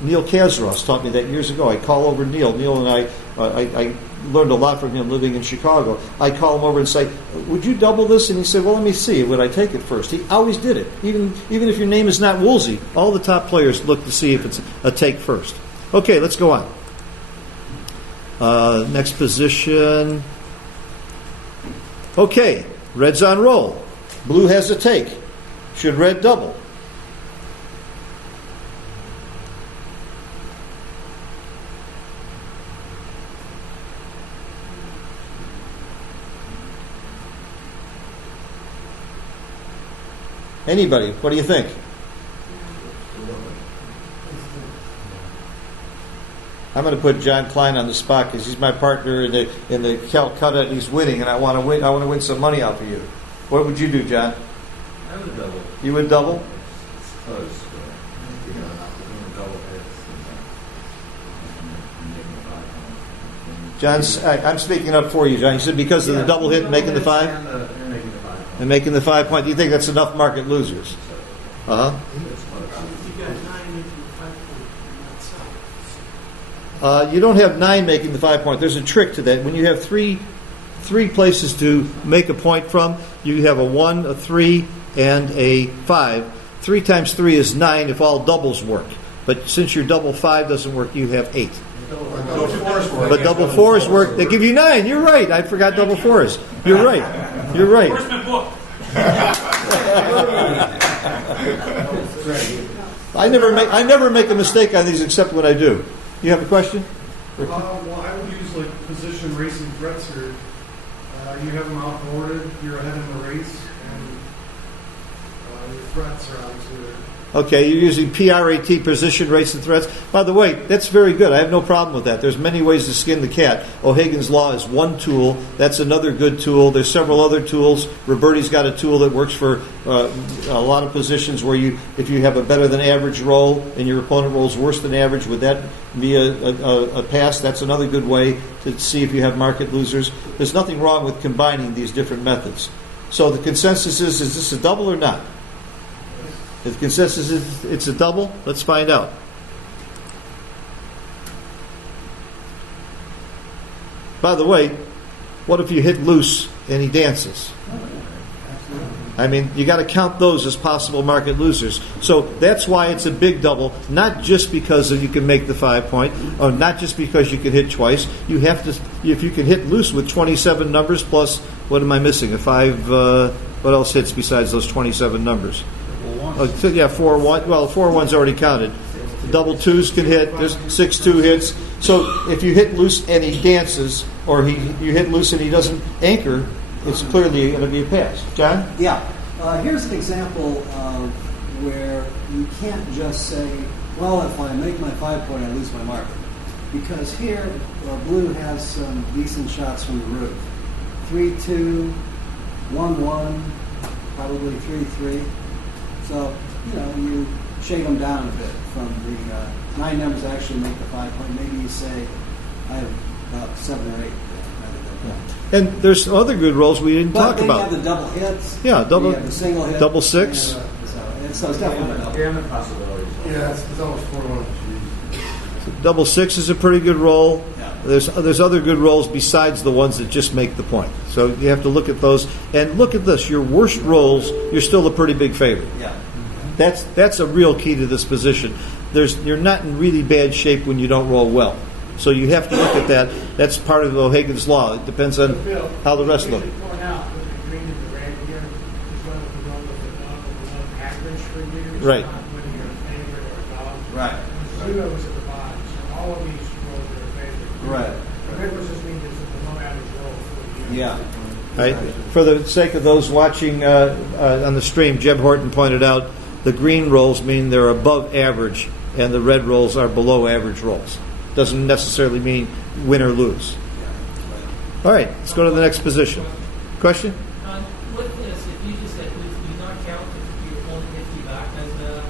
Neil Kazaros taught me that years ago. I call over Neil. Neil and I learned a lot from him living in Chicago. I call him over and say, would you double this? And he said, well, let me see. Would I take it first? He always did it. Even if your name is not Woolsey, all the top players look to see if it's a take first. Okay, let's go on. Next position. Okay, red's on roll. Blue has a take. Should red double? Anybody, what do you think? I'm going to put John Klein on the spot because he's my partner in the Calcutta, and he's winning, and I want to win. I want to win some money off of you. What would you do, John? I would double. You would double? Close. John, I'm speaking up for you, John. You said because of the double hit and making the 5? And making the 5. And making the 5 point. Do you think that's enough market losers? Uh-huh. You got 9 making the 5 point on that side. You don't have 9 making the 5 point. There's a trick to that. When you have three places to make a point from, you have a 1, a 3, and a 5. 3 times 3 is 9 if all doubles work. But since your double 5 doesn't work, you have 8. Double fours work. But double 4s work. They give you 9. You're right. I forgot double 4s. You're right. You're right. Where's my book? I never make a mistake on these except when I do. You have a question? Well, I would use like position racing threats here. You have them outboarded, you're ahead in the race, and your threats are obviously there. Okay, you're using PRAT, position, race, and threats. By the way, that's very good. I have no problem with that. There's many ways to skin the cat. O'Hagan's Law is one tool. That's another good tool. There's several other tools. Roberti's got a tool that works for a lot of positions where if you have a better than average roll and your opponent rolls worse than average, would that be a pass? That's another good way to see if you have market losers. There's nothing wrong with combining these different methods. So the consensus is this a double or not? If the consensus is it's a double, let's find out. By the way, what if you hit loose and he dances? I mean, you got to count those as possible market losers. So that's why it's a big double, not just because you can make the 5 point, or not just because you can hit twice. You have to, if you can hit loose with 27 numbers plus, what am I missing? A 5, what else hits besides those 27 numbers? Yeah, 4-1. Well, 4-1's already counted. Double 2s can hit. There's 6-2 hits. So if you hit loose and he dances, or you hit loose and he doesn't anchor, it's clearly going to be a pass. John? Yeah. Here's an example where you can't just say, well, if I make my 5 point, I lose my market. Because here, blue has some decent shots from the roof. 3-2, 1-1, probably 3-3. So, you shave them down a bit from the 9 numbers actually make the 5 point. Maybe you say, I have about 7 or 8 rather than that. And there's some other good rolls we didn't talk But about. you have the double hits. Yeah, double- You have the single hit. double 6. So it's definitely a double. Gamut possibilities. Yeah, it's almost 4-1. Double 6 is a pretty good roll. Yeah. There's other good rolls besides the ones that just make the point. So you have to look at those. And look at this. Your worst rolls, you're still a pretty big favorite. Yeah. That's a real key to this position. You're not in really bad shape when you don't roll well. So you have to look at that. That's part of O'Hagan's law. It depends on how the rest look. We should point out that the green and the red here is one of the ones above average for you. Right. Not whether you're a favorite or a dog. Right. Zero is at the bottom, so all of these rolls are a favorite. Right. The red was just means it's a below average roll for the year. Yeah. Right. For the sake of those watching on the stream, Jeb Horton pointed out the green rolls mean they're above average, and the red rolls are below average rolls. Doesn't necessarily mean win or lose. All right, let's go to the next position. Question? With this, if you just said, would you not count if your opponent hits you back as a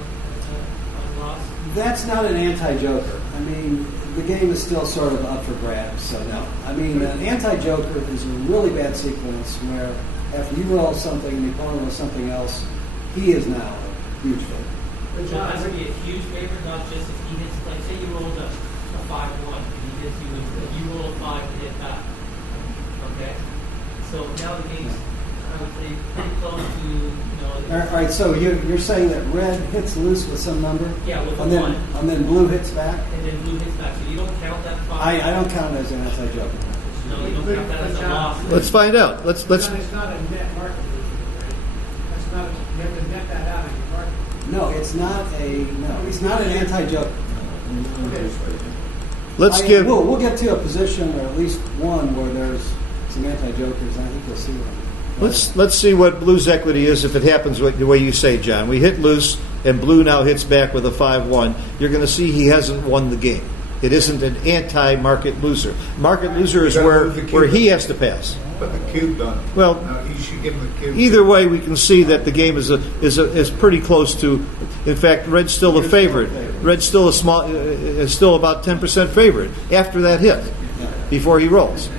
loss? That's not an anti-joker. I mean, the game is still sort of up for grabs, so no. I mean, an anti-joker is a really bad sequence where after you roll something and the opponent rolls something else, he is now a huge favorite. But So it John, has to be a huge favorite, not just if he hits, like, say you rolled a 5-1, and he hits you with, you roll a 5 to hit back. Okay? So now the game's, I would say, pretty close to, All right, so you're saying that red hits loose with some number? Yeah, with a and then, 1. And then blue hits back? And then blue hits back. So you don't count that 5? I don't count it as an anti-joker. No, you don't count that as a loss. Let's find out. Let's. John, it's not a net market loser, right? That's not, you have to net that out of your market. No, it's not an anti-joker. Okay. We'll get to a position, or at least one, where there's some anti-jokers, and I think you'll see one. Let's see what blue's equity is if it happens the way you say, John. We hit loose, and blue now hits back with a 5-1. You're going to see he hasn't won the game. It isn't an anti-market loser. Market loser is where he has to pass. But the cube done. Well, No, you should give him the cube. either way, we can see that the game is pretty close to. In fact, red's still a favorite. Red's still is still about 10% favorite after that hit, before he rolls.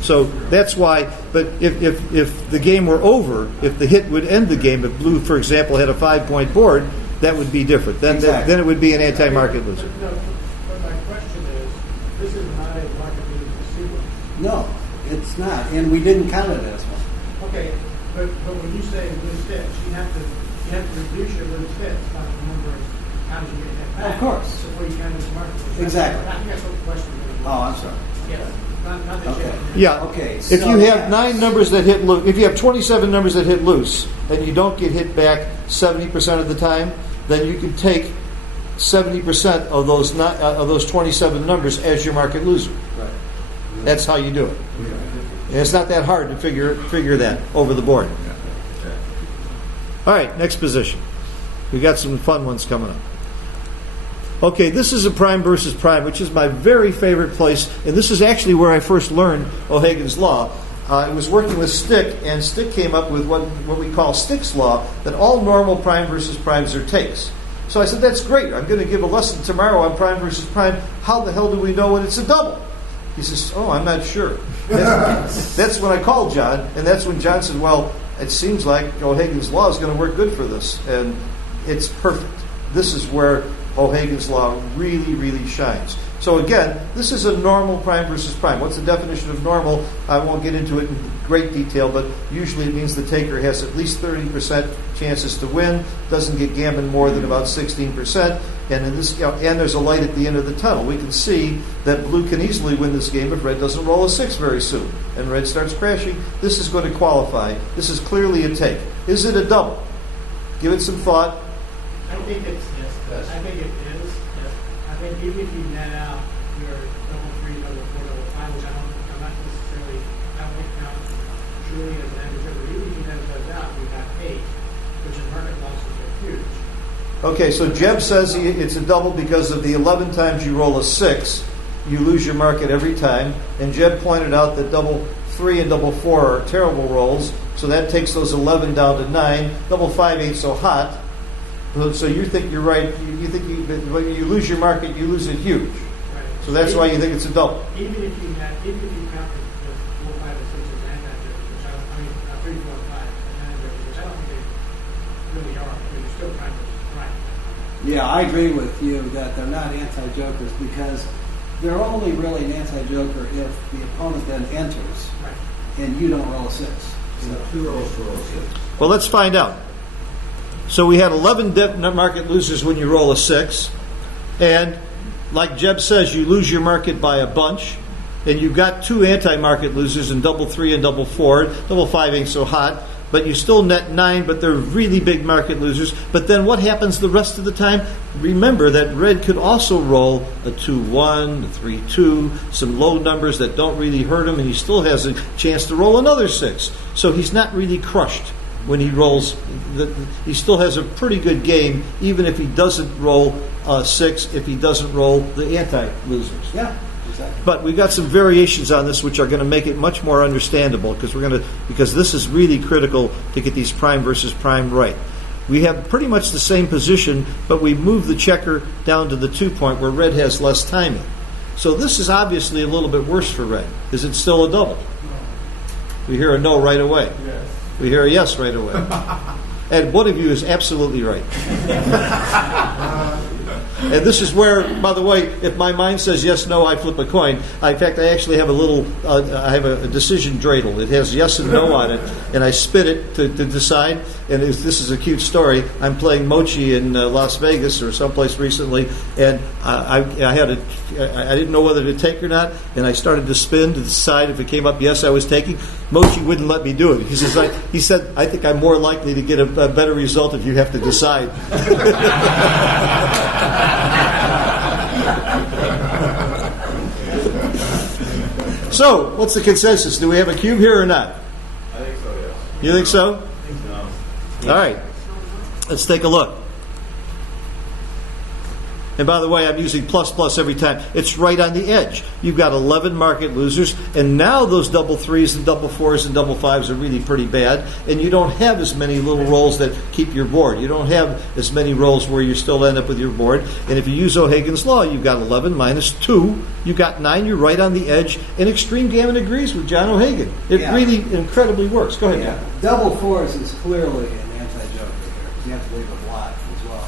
So that's why. But if the game were over, if the hit would end the game, if blue, for example, had a 5-point board, that would be different. Then it would be an anti-market loser. No, but my question is, this is not a market losing sequence. No, it's not, and we didn't count it as one. Okay, but when you say loose hits, you have to reduce your loose hits by the number of times you get hit back. Of course. Before you count it as market loser. Exactly. I think that's what the question is. Oh, I'm sorry. Yes. Not that Okay. Yeah. Okay, If so you have yes. 9 numbers that hit loose, if you have 27 numbers that hit loose, and you don't get hit back 70% of the time, then you can take 70% of those 27 numbers as your market loser. Right. That's how you do it. And it's not that hard to figure that over the board. All right, next position. We got some fun ones coming up. Okay, this is a prime versus prime, which is my very favorite place, and this is actually where I first learned O'Hagan's law. I was working with Stick, and Stick came up with what we call Stick's law, that all normal prime versus primes are takes. So I said, that's great. I'm going to give a lesson tomorrow on prime versus prime. How the hell do we know when it's a double? He says, oh, I'm not sure. That's when I called John, and that's when John said, well, it seems like O'Hagan's law is going to work good for this, and it's perfect. This is where O'Hagan's law really, really shines. So again, this is a normal prime versus prime. What's the definition of normal? I won't get into it in great detail, but usually it means the taker has at least 30% chances to win, doesn't get gammoned more than about 16%, and in this, and there's a light at the end of the tunnel. We can see that blue can easily win this game if red doesn't roll a 6 very soon, and red starts crashing. This is going to qualify. This is clearly a take. Is it a double? Give it some thought. I think it's yes. I think it is. Yes. I think even if you net out your double 3, double 4, double 5, which I'm not necessarily, I won't count truly as an average over. Even if you net those out, we got 8, which in market losses are huge. Okay, so Jeb says it's a double because of the 11 times you roll a 6, you lose your market every time. And Jeb pointed out that double 3 and double 4 are terrible rolls, so that takes those 11 down to 9. Double 5 ain't so hot. So you think you're right. You think when you lose your market, you lose it huge. Right. So that's why you think it's a double. Even if you count the 4, 5, and 6 as anti-jokers, which I mean 3, 4, 5 as anti-jokers, which I don't think they really are. I mean, they're still kind of right. Yeah, I agree with you that they're not anti-jokers because they're only really an anti-joker if the opponent then enters Right. and you don't roll a 6. So, Two rolls for all 6. Well, let's find out. So we had 11 market losers when you roll a 6. And like Jeb says, you lose your market by a bunch. And you've got 2 anti-market losers in double 3 and double 4. Double 5 ain't so hot. But you still net 9, but they're really big market losers. But then what happens the rest of the time? Remember that red could also roll a 2-1, a 3-2, some low numbers that don't really hurt him, and he still has a chance to roll another 6. So he's not really crushed when he rolls. He still has a pretty good game, even if he doesn't roll 6, if he doesn't roll the anti-losers. Yeah, exactly. But we got some variations on this which are going to make it much more understandable because this is really critical to get these prime versus prime right. We have pretty much the same position, but we move the checker down to the 2 point where red has less timing. So this is obviously a little bit worse for red. Is it still a double? We hear a no right away. Yes. We hear a yes right away. And one of you is absolutely right. And this is where, by the way, if my mind says yes, no, I flip a coin. In fact, I actually have I have a decision dreidel. It has yes and no on it, and I spit it to decide. And this is a cute story. I'm playing Mochi in Las Vegas or someplace recently, and I didn't know whether to take or not, and I started to spin to decide if it came up yes, I was taking. Mochi wouldn't let me do it. He said, I think I'm more likely to get a better result if you have to decide. So, what's the consensus? Do we have a cube here or not? I think so, yes. You think so? No. All right. Let's take a look. And by the way, I'm using plus every time. It's right on the edge. You've got 11 market losers, and now those double 3s and double 4s and double 5s are really pretty bad, and you don't have as many little rolls that keep your board. You don't have as many rolls where you still end up with your board. And if you use O'Hagan's Law, you've got 11 minus 2. You've got 9. You're right on the edge, and Extreme Gammon agrees with John O'Hagan. It really incredibly works. Go ahead, John. Double 4s is clearly an anti-joker here, because you have to leave a block as well.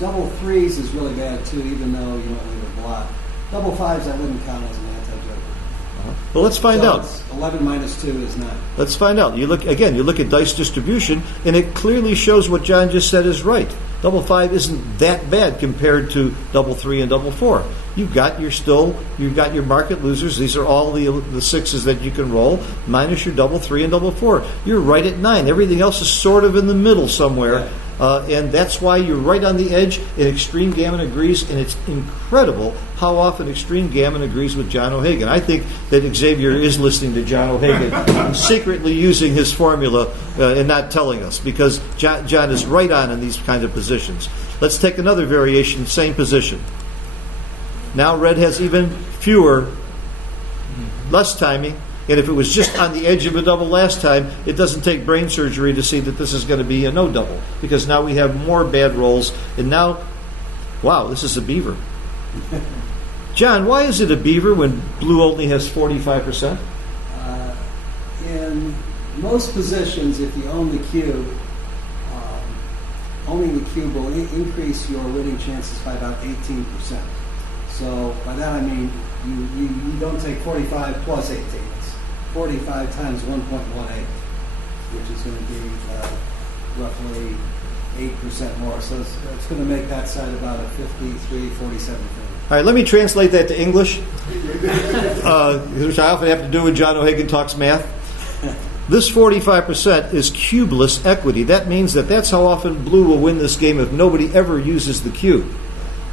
Double 3s is really bad too, even though you don't leave a block. Double 5s I wouldn't count as an anti-joker. Well, let's find out. 11 minus 2 is 9. Let's find out. You look at dice distribution, and it clearly shows what John just said is right. Double 5 isn't that bad compared to double 3 and double 4. You've got your market losers. These are all the 6s that you can roll, minus your double 3 and double 4. You're right at 9. Everything else is sort of in the middle somewhere. And that's why you're right on the edge, and Extreme Gammon agrees, and it's incredible how often Extreme Gammon agrees with John O'Hagan. I think that Xavier is listening to John O'Hagan and secretly using his formula and not telling us, because John is right on in these kind of positions. Let's take another variation, same position. Now red has even less timing. And if it was just on the edge of a double last time, it doesn't take brain surgery to see that this is going to be a no double, because now we have more bad rolls. And now, wow, this is a beaver. John, why is it a beaver when blue only has 45%? In most positions, if you own the cube, owning the cube will increase your winning chances by about 18%. So by that I mean you don't take 45 plus 18. 45 times 1.18, which is going to be roughly 8% more. So it's going to make that side about a 53-47 thing. All right, let me translate that to English, which I often have to do when John O'Hagan talks math. This 45% is cubeless equity. That means that's how often blue will win this game if nobody ever uses the cube.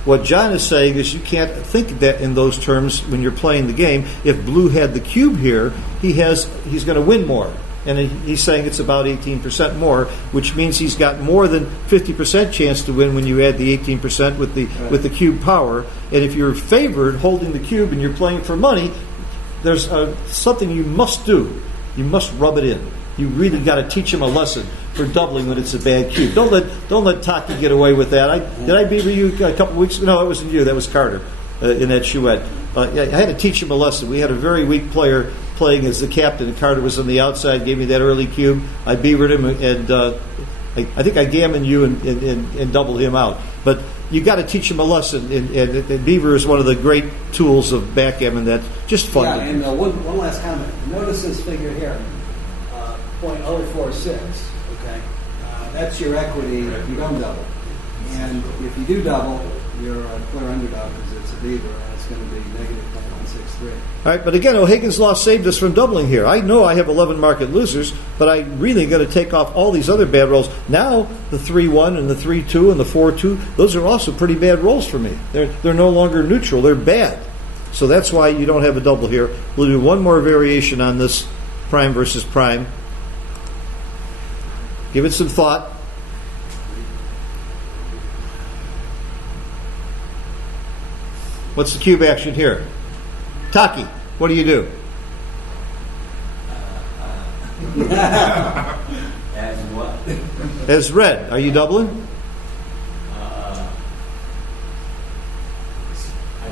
What John is saying is you can't think that in those terms when you're playing the game. If blue had the cube here, he's going to win more. And he's saying it's about 18% more, which means he's got more than 50% chance to win when you add the 18% with the cube power. And if you're favored holding the cube and you're playing for money, there's something you must do. You must rub it in. You really got to teach him a lesson for doubling when it's a bad cube. Don't let Taki get away with that. Did I beaver you a couple of weeks ago? No, it wasn't you. That was Carter in that chouette. I had to teach him a lesson. We had a very weak player playing as the captain, and Carter was on the outside, gave me that early cube. I beavered him, and I think I gammoned you and doubled him out. But you got to teach him a lesson, and beaver is one of the great tools of backgammon that's just fun. Yeah, and one last comment. Notice this figure here. 0.046, okay? That's your equity if you don't double. And if you do double, you're a clear underdog because it's a beaver and it's going to be negative 0.163. All right, but again, O'Higgins' law saved us from doubling here. I know I have 11 market losers, but I really got to take off all these other bad rolls. Now, the 3-1 and the 3-2 and the 4-2, those are also pretty bad rolls for me. They're no longer neutral. They're bad. So that's why you don't have a double here. We'll do one more variation on this prime versus prime. Give it some thought. What's the cube action here? Taki, what do you do? As what? As red. Are you doubling? I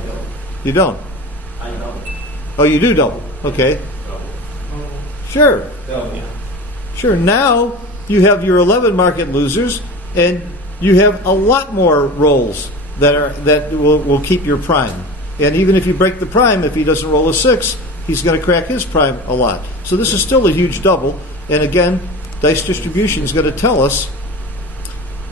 don't. You don't. I don't. Oh, you do double. Okay. Sure. Double. Sure. Now you have your 11 market losers, and you have a lot more rolls that will keep your prime. And even if you break the prime, if he doesn't roll a 6, he's going to crack his prime a lot. So this is still a huge double. And again, dice distribution is going to tell us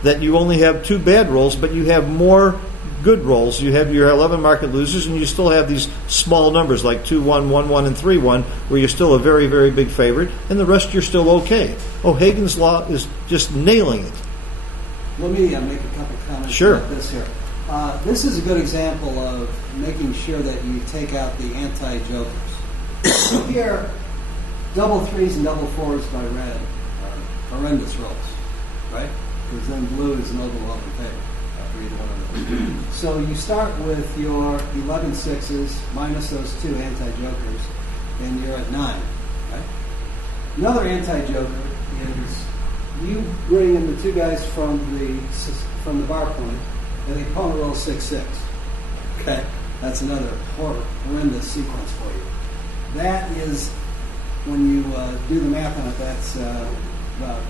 that you only have 2 bad rolls, but you have more good rolls. You have your 11 market losers, and you still have these small numbers like 2-1, 1-1, and 3-1, where you're still a very, very big favorite, and the rest you're still okay. O'Higgins' law is just nailing it. Let me make a couple comments Sure. about this here. This is a good example of making sure that you take out the anti-jokers. So here, double 3s and double 4s by red are horrendous rolls, right? Because then blue is an overwhelming favorite after either one of those. So you start with your 11 6s minus those 2 anti-jokers, and you're at 9, right? Another anti-joker is you bring in the 2 guys from the bar point, and the opponent rolls 6-6. Okay, that's another horrendous sequence for you. That is, when you do the math on it, that's about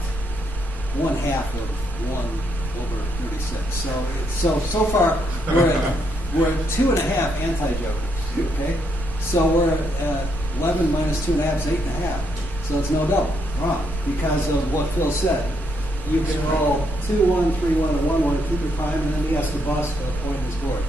1/2 of 1 over 36. So far we're at 2.5 anti-jokers. Okay, so we're at 11 minus 2.5 is 8.5. So it's no double. Wrong, because of what Phil said. You can roll 2-1, 3-1, and 1-1 and keep your prime, and then he has to bust a point in his board.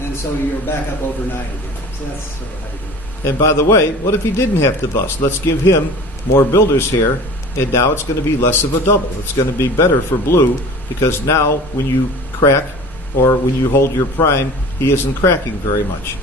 And so you're back up over 9 again. So that's sort of how you do it. And by the way, what if he didn't have to bust? Let's give him more builders here, and now it's going to be less of a double. It's going to be better for blue, because now when you crack or when you hold your prime, he isn't cracking very much.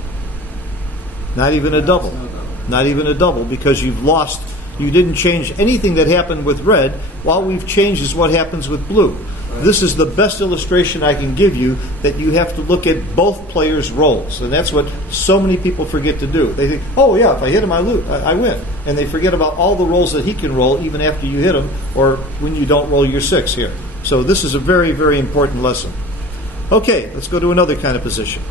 Not even a double. No double. Not even a double, because you've lost. You didn't change anything that happened with red. All we've changed is what happens with blue. Right. This is the best illustration I can give you, that you have to look at both players' roles. And that's what so many people forget to do. They think, oh yeah, if I hit him, I win. And they forget about all the rolls that he can roll even after you hit him, or when you don't roll your 6 here. So this is a very, very important lesson. Okay, let's go to another kind of position.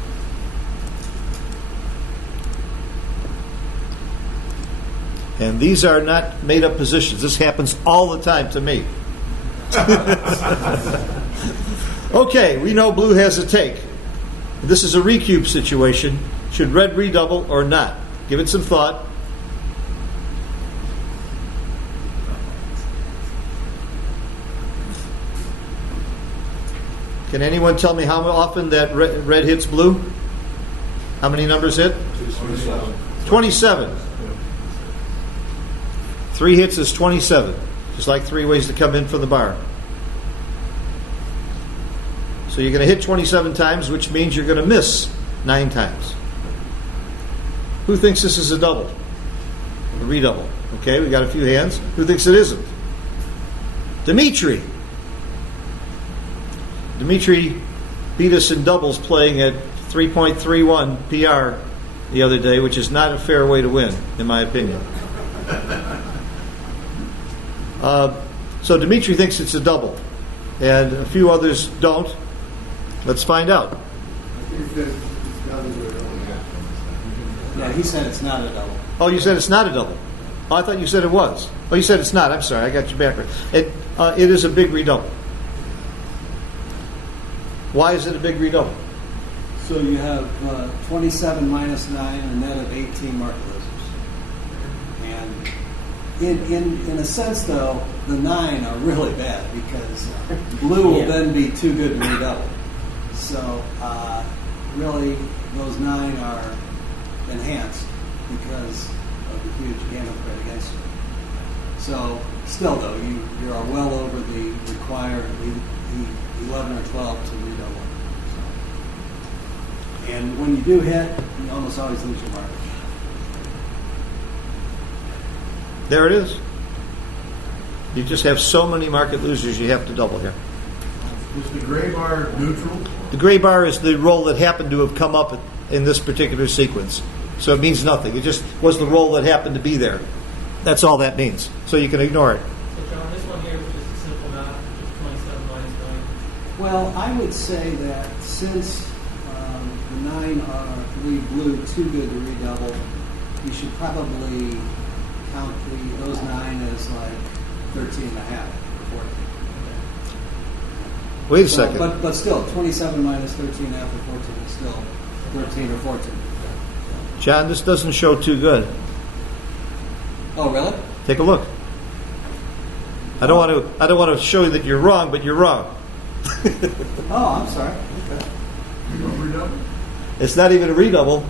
And these are not made-up positions. This happens all the time to me. Okay, we know blue has a take. This is a recube situation. Should red redouble or not? Give it some thought. Can anyone tell me how often that red hits blue? How many numbers hit? 27. 3 hits is 27. Just like 3 ways to come in from the bar. So you're going to hit 27 times, which means you're going to miss 9 times. Who thinks this is a double? A redouble. Okay, we got a few hands. Who thinks it isn't? Dimitri. Dimitri beat us in doubles playing at 3.31 PR the other day, which is not a fair way to win, in my opinion. So Dimitri thinks it's a double, and a few others don't. Let's find out. Yeah, he said it's not a double. Oh, you said it's not a double. Oh, I thought you said it was. Oh, you said it's not. I'm sorry, I got you backwards. It is a big redouble. Why is it a big redouble? So you have 27 minus 9, a net of 18 market losers. And In a sense, though, the 9 are really bad because blue will then be too good to redouble. So really, those 9 are enhanced because of the huge gamma spread against you. So still, though, you are well over the required 11 or 12 to redouble. So. And when you do hit, you almost always lose your market. There it is. You just have so many market losers you have to double here. Is the gray bar neutral? The gray bar is the roll that happened to have come up in this particular sequence. So it means nothing. It just was the roll that happened to be there. That's all that means. So you can ignore it. So John, this one here was just a simple math, just 27 minus 9. Well, I would say that since the 9 are leave blue too good to redouble, you should probably count those 9 as like 13 and a half or 14. Wait a second. But still, 27 minus 13 and a half or 14 is still 13 or 14. John, this doesn't show too good. Oh, really? Take a look. I don't want to show you that you're wrong, but you're wrong. Oh, I'm sorry. Okay. You don't redouble? It's not even a redouble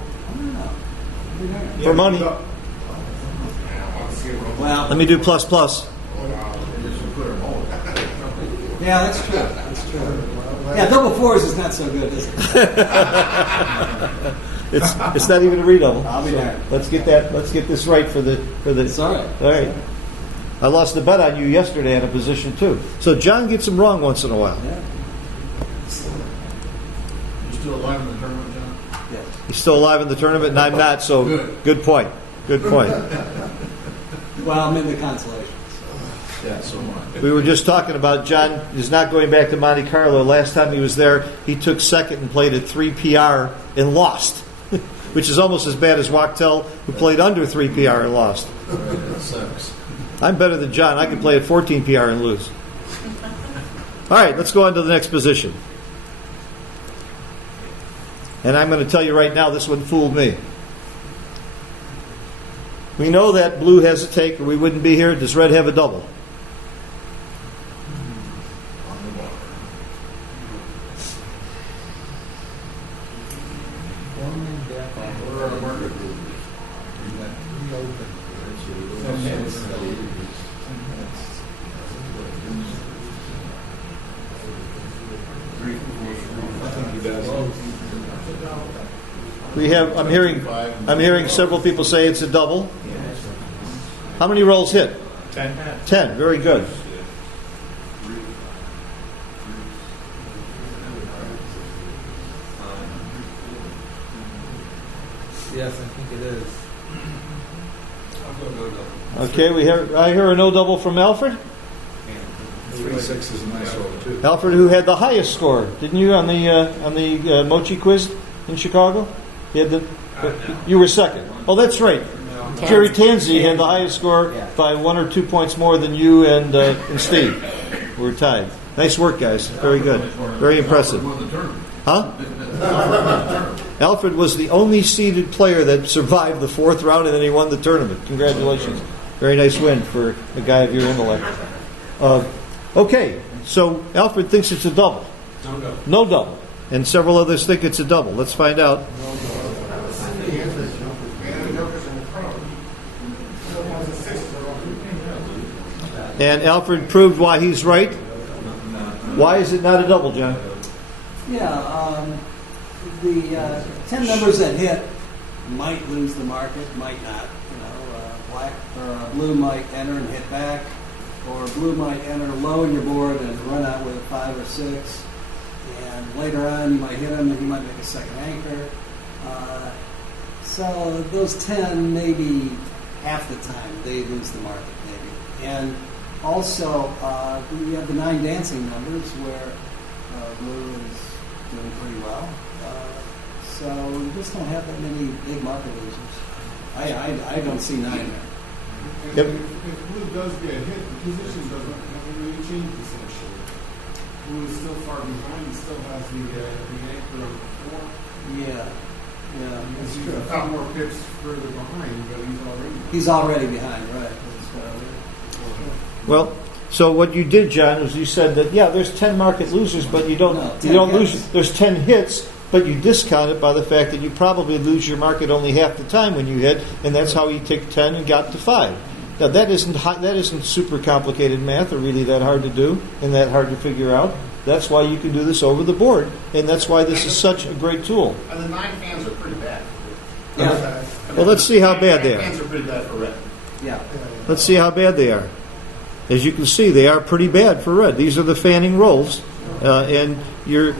for money. Well, Let me do plus plus. yeah, that's true. That's true. Yeah, double fours is not so good, is it? It's not even a redouble. I'll be there. Let's get this right for the. It's all right. All right. I lost the bet on you yesterday on a position too. So John gets them wrong once in a while. Yeah. You still alive in the tournament, John? Yes. He's still alive in the tournament, and I'm not. So good point. Good point. Well, I'm in the consolation. Yeah, so am I. We were just talking about John is not going back to Monte Carlo. Last time he was there, he took second and played at 3 PR and lost, which is almost as bad as Wachtel, who played under 3 PR and lost. That sucks. I'm better than John. I can play at 14 PR and lose. All right, let's go on to the next position. And I'm going to tell you right now, this one fooled me. We know that blue has a take, or we wouldn't be here. Does red have a double? We have. I'm hearing several people say it's a double. How many rolls hit? 10. 10. Very good. Yes, I think it is. Okay, I hear a no double from Alfred. 3-6 is a nice roll too. Alfred, who had the highest score, didn't you, on the Mochi quiz in Chicago? You were second. Oh, that's right. Jerry Tanzi had the highest score by 1 or 2 points more than you and Steve. We're tied. Nice work, guys. Very good. Very impressive. Huh? Alfred was the only seeded player that survived the 4th round, and then he won the tournament. Congratulations. Very nice win for a guy of your intellect. Okay, so Alfred thinks it's a double. No double. And several others think it's a double. Let's find out. And Alfred proved why he's right. Why is it not a double, John? Yeah, the 10 numbers that hit might lose the market, might not. Black or blue might enter and hit back, or blue might enter low in your board and run out with 5 or 6. And later on, you might hit him, and he might make a second anchor. So those 10, maybe half the time, they lose the market, maybe. And also, you have the 9 dancing numbers where blue is doing pretty well. So you just don't have that many big market losers. I don't see 9 there. If blue does get hit, the position doesn't really change essentially. Blue is still far behind. He still has the anchor of 4. Yeah, that's He's true. a couple more pips further behind, but he's already behind. He's already behind, right? That's Well, so what you did, John, was you said that, yeah, there's 10 market losers, but you don't, No, you don't 10 lose, hits. there's 10 hits, but you discount it by the fact that you probably lose your market only half the time when you hit, and that's how you took 10 and got to 5. Now, that isn't super complicated math or really that hard to do and that hard to figure out. That's why you can do this over the board, and that's why this is such a great tool. And the 9 fans are pretty bad. Yeah. Well, let's see how bad they are. Fans are pretty bad for red. Yeah. Let's see how bad they are. As you can see, they are pretty bad for red. These are the fanning rolls, and you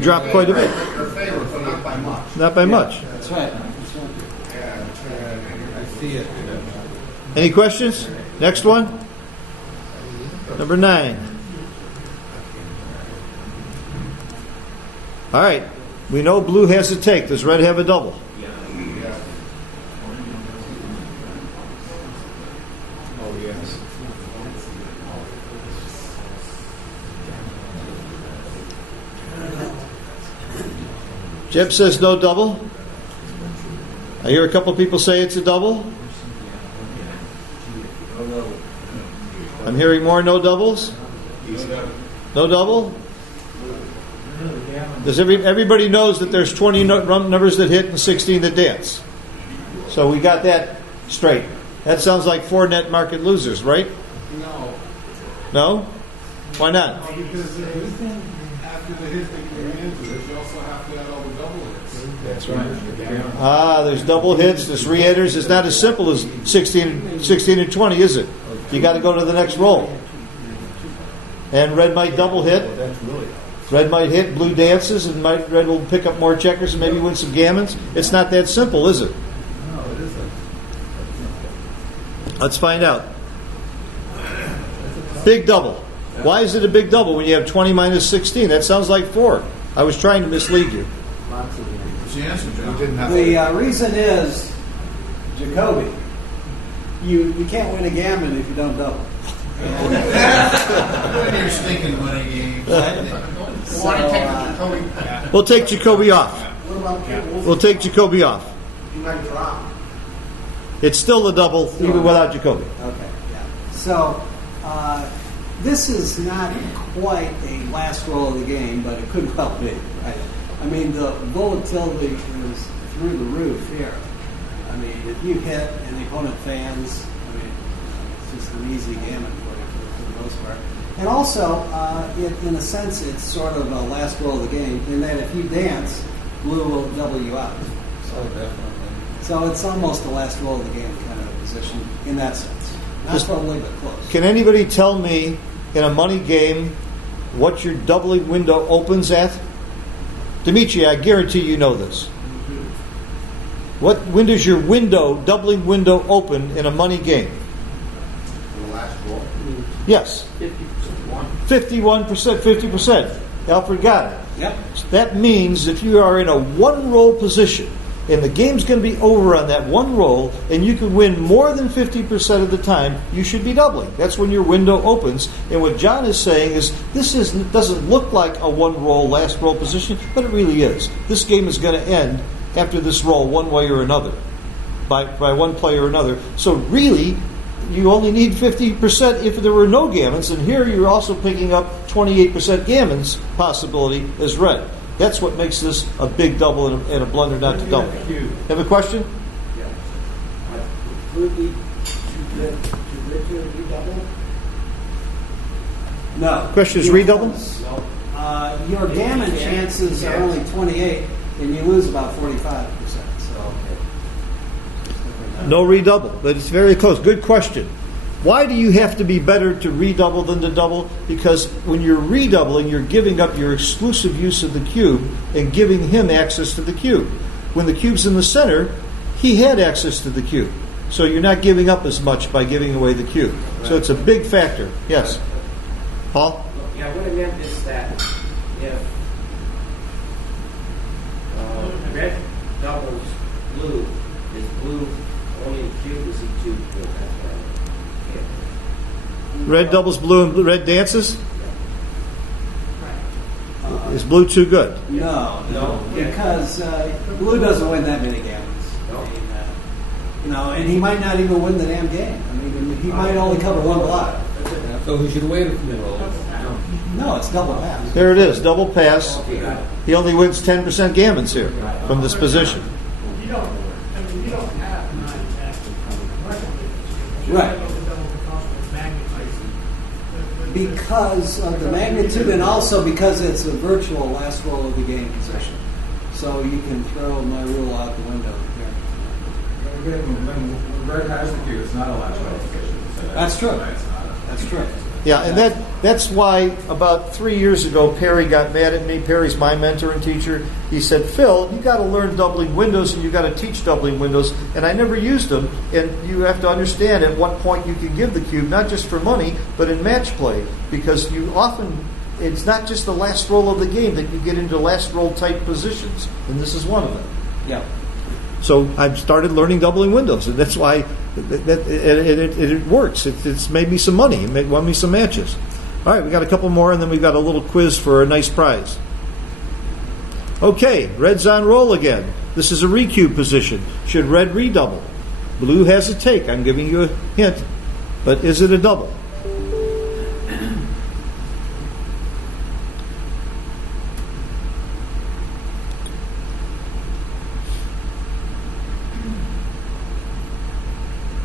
drop quite a bit. They're favored, but not by much. Not by much. That's right. I see it. Any questions? Next one. Number 9. All right. We know blue has a take. Does red have a double? Oh, yes. Jeb says no double. I hear a couple people say it's a double. I'm hearing more no doubles. No double. Does everybody knows that there's 20 numbers that hit and 16 that dance? So we got that straight. That sounds like 4 net market losers, right? No. No? Why not? Because after the hit that you're into it, you also have to add all the double hits. That's right. There's double hits, there's re-hitters. It's not as simple as 16 and 20, is it? You got to go to the next roll. And red might double hit. That's really. Red might hit, blue dances, and red will pick up more checkers and maybe win some gammons. It's not that simple, is it? No, it isn't. Let's find out. Big double. Why is it a big double when you have 20 minus 16? That sounds like 4. I was trying to mislead you. What's the answer, John? You didn't have The reason is Jacoby. You can't win a gammon if you don't double. You're stinking winning games. Why do you take the Jacoby? We'll take Jacoby off. What about Jacoby? We'll take Jacoby off. You might drop. It's still a double even without Jacoby. Okay, yeah. So, this is not quite a last roll of the game, but it could well be, right? I mean, the volatility is through the roof here. I mean, if you hit and the opponent fans, I mean, it's just an easy gammon for the most part. And also, in a sense, it's sort of a last roll of the game in that if you dance, blue will double you out. So it's almost a last roll of the game kind of position in that sense. Not totally, but close. Can anybody tell me in a money game what your doubling window opens at? Dimitri, I guarantee you know this. When does your doubling window open in a money game? The last roll. Yes. 51%, 50%. Alfred got it. Yep. That means if you are in a one-roll position and the game's going to be over on that one roll and you can win more than 50% of the time, you should be doubling. That's when your window opens. And what John is saying is doesn't look like a one-roll, last roll position, but it really is. This game is going to end after this roll one way or another, by one player or another. So really, you only need 50% if there were no gammons, and here you're also picking up 28% gammons possibility as red. That's what makes this a big double and a blunder not to double. Have a question? No. Question is redouble? Your gammon chances are only 28, and you lose about 45%. So. No redouble, but it's very close. Good question. Why do you have to be better to redouble than to double? Because when you're redoubling, you're giving up your exclusive use of the cube and giving him access to the cube. When the cube's in the center, he had access to the cube. So you're not giving up as much by giving away the cube. So it's a big factor. Yes. Paul? Yeah, what I meant is that if red doubles blue, is blue only in cube, is he two good? That's what I meant. Red doubles blue and red dances? Is blue too good? No, because blue doesn't win that many gammons. No. I mean, And he might not even win the damn game. I mean, he might only cover one block. So he should wait a few rolls. No, it's double pass. There it is, double pass. He only wins 10% gammons here from this position. You don't have 9-10. Right. Double because of magnitude. Because of the magnitude and also because it's a virtual last roll of the game position. So you can throw my rule out the window here. When red has the cube, it's not a last roll position. So That's true. It's not. That's true. Yeah, and that's why about 3 years ago, Perry got mad at me. Perry's my mentor and teacher. He said, Phil, you got to learn doubling windows and you got to teach doubling windows. And I never used them. And you have to understand at what point you can give the cube, not just for money, but in match play. Because you often, it's not just the last roll of the game that you get into last roll type positions. And this is one of them. Yeah. So I've started learning doubling windows, and that's why it works. It's made me some money. It won me some matches. All right, we got a couple more, and then we've got a little quiz for a nice prize. Okay, red's on roll again. This is a recube position. Should red redouble? Blue has a take. I'm giving you a hint. But is it a double?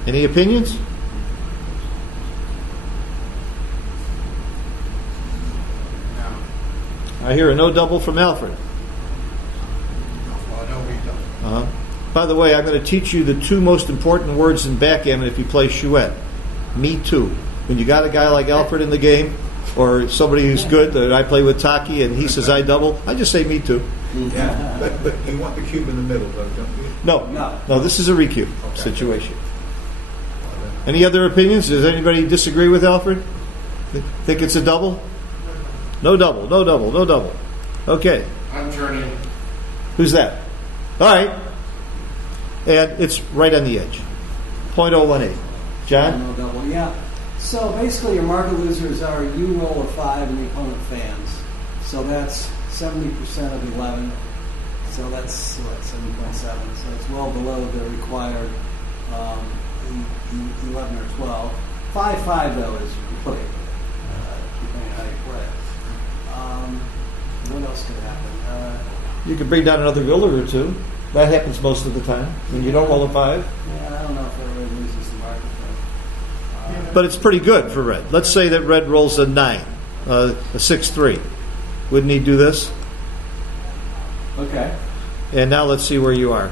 Any opinions? I hear a no double from Alfred. By the way, I'm going to teach you the two most important words in backgammon if you play chouette. Me too. When you got a guy like Alfred in the game, or somebody who's good, that I play with Taki, and he says I double, I just say me too. Yeah, but you want the cube in the middle, though, don't you? No, this is a recube situation. Any other opinions? Does anybody disagree with Alfred? Think it's a double? No double, no double, no double. Okay. I'm turning. Who's that? All right. And it's right on the edge. 0.018. John? No double, yeah. So basically your market losers are you roll a 5 and the opponent fans. So that's 70% of 11. So that's, 7.7. So it's well below the required 11 or 12. 5-5 though is pretty, depending on how you play it. What else could happen? You could bring down another villa or two. That happens most of the time when you don't roll a 5. Yeah, I don't know if that really loses the market. But it's pretty good for red. Let's say that red rolls a 9, a 6-3. Wouldn't he do this? Okay. And now let's see where you are.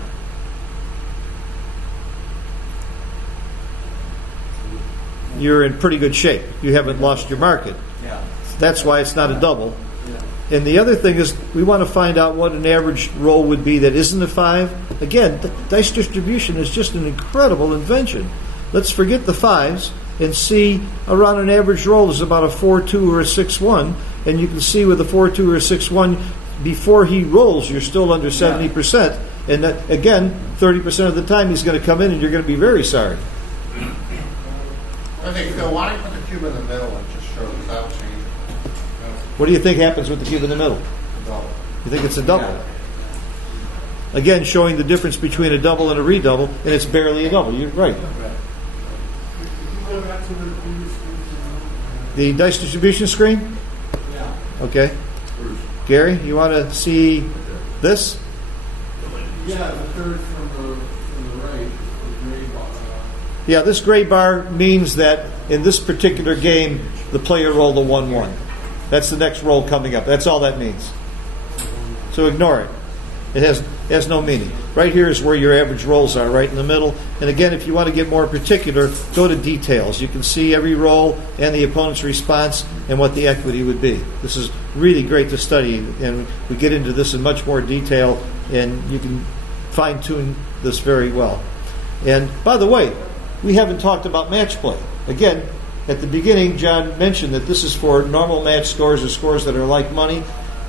You're in pretty good shape. You haven't lost your market. Yeah. That's why it's not a double. Yeah. And the other thing is, we want to find out what an average roll would be that isn't a 5. Again, dice distribution is just an incredible invention. Let's forget the 5s and see around an average roll is about a 4-2 or a 6-1. And you can see with a 4-2 or a 6-1, before he rolls, you're still under 70%. And that, again, 30% of the time he's going to come in and you're going to be very sorry. I think, Phil, why don't you put the cube in the middle and just show us that'll change it? What do you think happens with the cube in the middle? Double. You think it's a double? Again, showing the difference between a double and a redouble, and it's barely a double. You're right. The dice distribution screen? Yeah. Okay. Gary, you want to see this? Yeah, the third from the right, the gray bar. Yeah, this gray bar means that in this particular game, the player rolled a 1-1. That's the next roll coming up. That's all that means. So ignore it. It has no meaning. Right here is where your average rolls are, right in the middle. And again, if you want to get more particular, go to details. You can see every roll and the opponent's response and what the equity would be. This is really great to study, and we get into this in much more detail, and you can fine-tune this very well. And by the way, we haven't talked about match play. Again, at the beginning, John mentioned that this is for normal match scores or scores that are like money.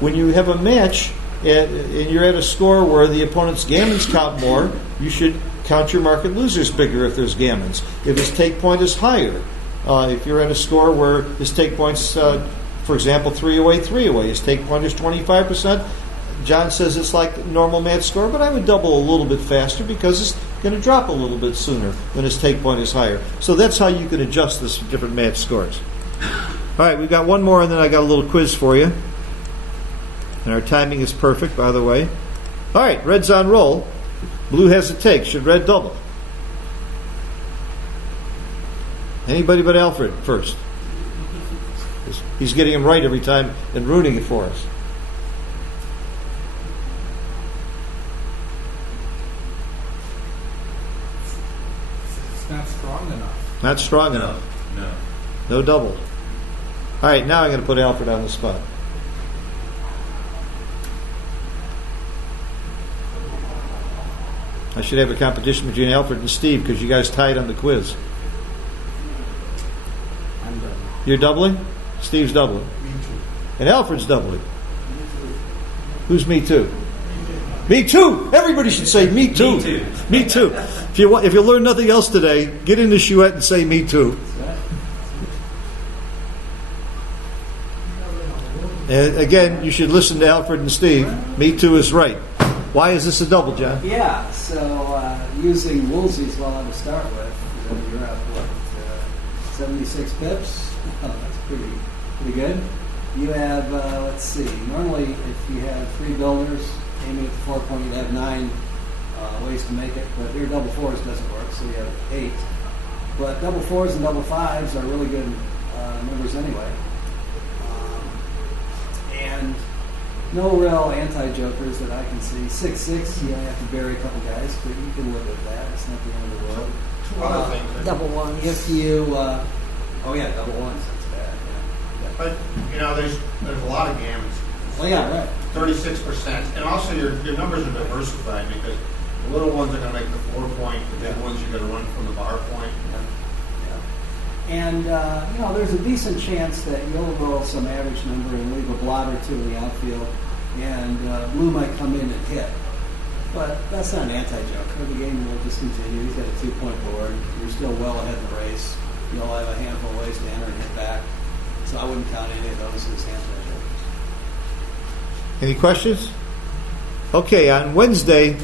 When you have a match and you're at a score where the opponent's gammons count more, you should count your market losers bigger if there's gammons. If his take point is higher, if you're at a score where his take point's, for example, 3 away, his take point is 25%, John says it's like normal match score, but I would double a little bit faster because going to drop a little bit sooner when his take point is higher. So that's how you can adjust this for different match scores. All right, we've got one more, and then I got a little quiz for you. And our timing is perfect, by the way. All right, red's on roll. Blue has a take. Should red double? Anybody but Alfred first. He's getting them right every time and ruining it for us. It's not strong enough. Not strong enough. No double. All right, now I'm going to put Alfred on the spot. I should have a competition between Alfred and Steve because you guys tied on the quiz. I'm done. You're doubling? Steve's doubling. Me too. And Alfred's doubling. Who's me too? Me too! Everybody should say me too. Me too. Me too. If you learn nothing else today, get in the chouette and say me too. And again, you should listen to Alfred and Steve. Me too is right. Why is this a double, John? Yeah, so using Woolsey's to start with, you're at what, 76 pips? Oh, that's pretty good. You have, let's see, normally if you have 3 builders aiming at the 4 point, you'd have 9 ways to make it, but your double 4s doesn't work, so you have 8. But double 4s and double 5s are really good numbers anyway. And no real anti-jokers that I can see. 6-6, you have to bury a couple guys, but you can live with that. It's not the end of the world. Two other things. Double ones. If you, oh yeah, double ones, that's bad. Yeah. But, there's a lot of gammons. Well, yeah, right. 36%. And also your numbers are diversified because the little ones are going to make the 4 point, the big ones you're going to run from the bar point. And, there's a decent chance that you'll roll some average number and leave a blot or two in the outfield, and Blue might come in and hit. But that's not an anti-joker. The game will just continue. He's got a 2 point board. You're still well ahead in the race. You'll have a handful of ways to enter and hit back. So I wouldn't count any of those as anti-jokers. Any questions? Okay, on Wednesday,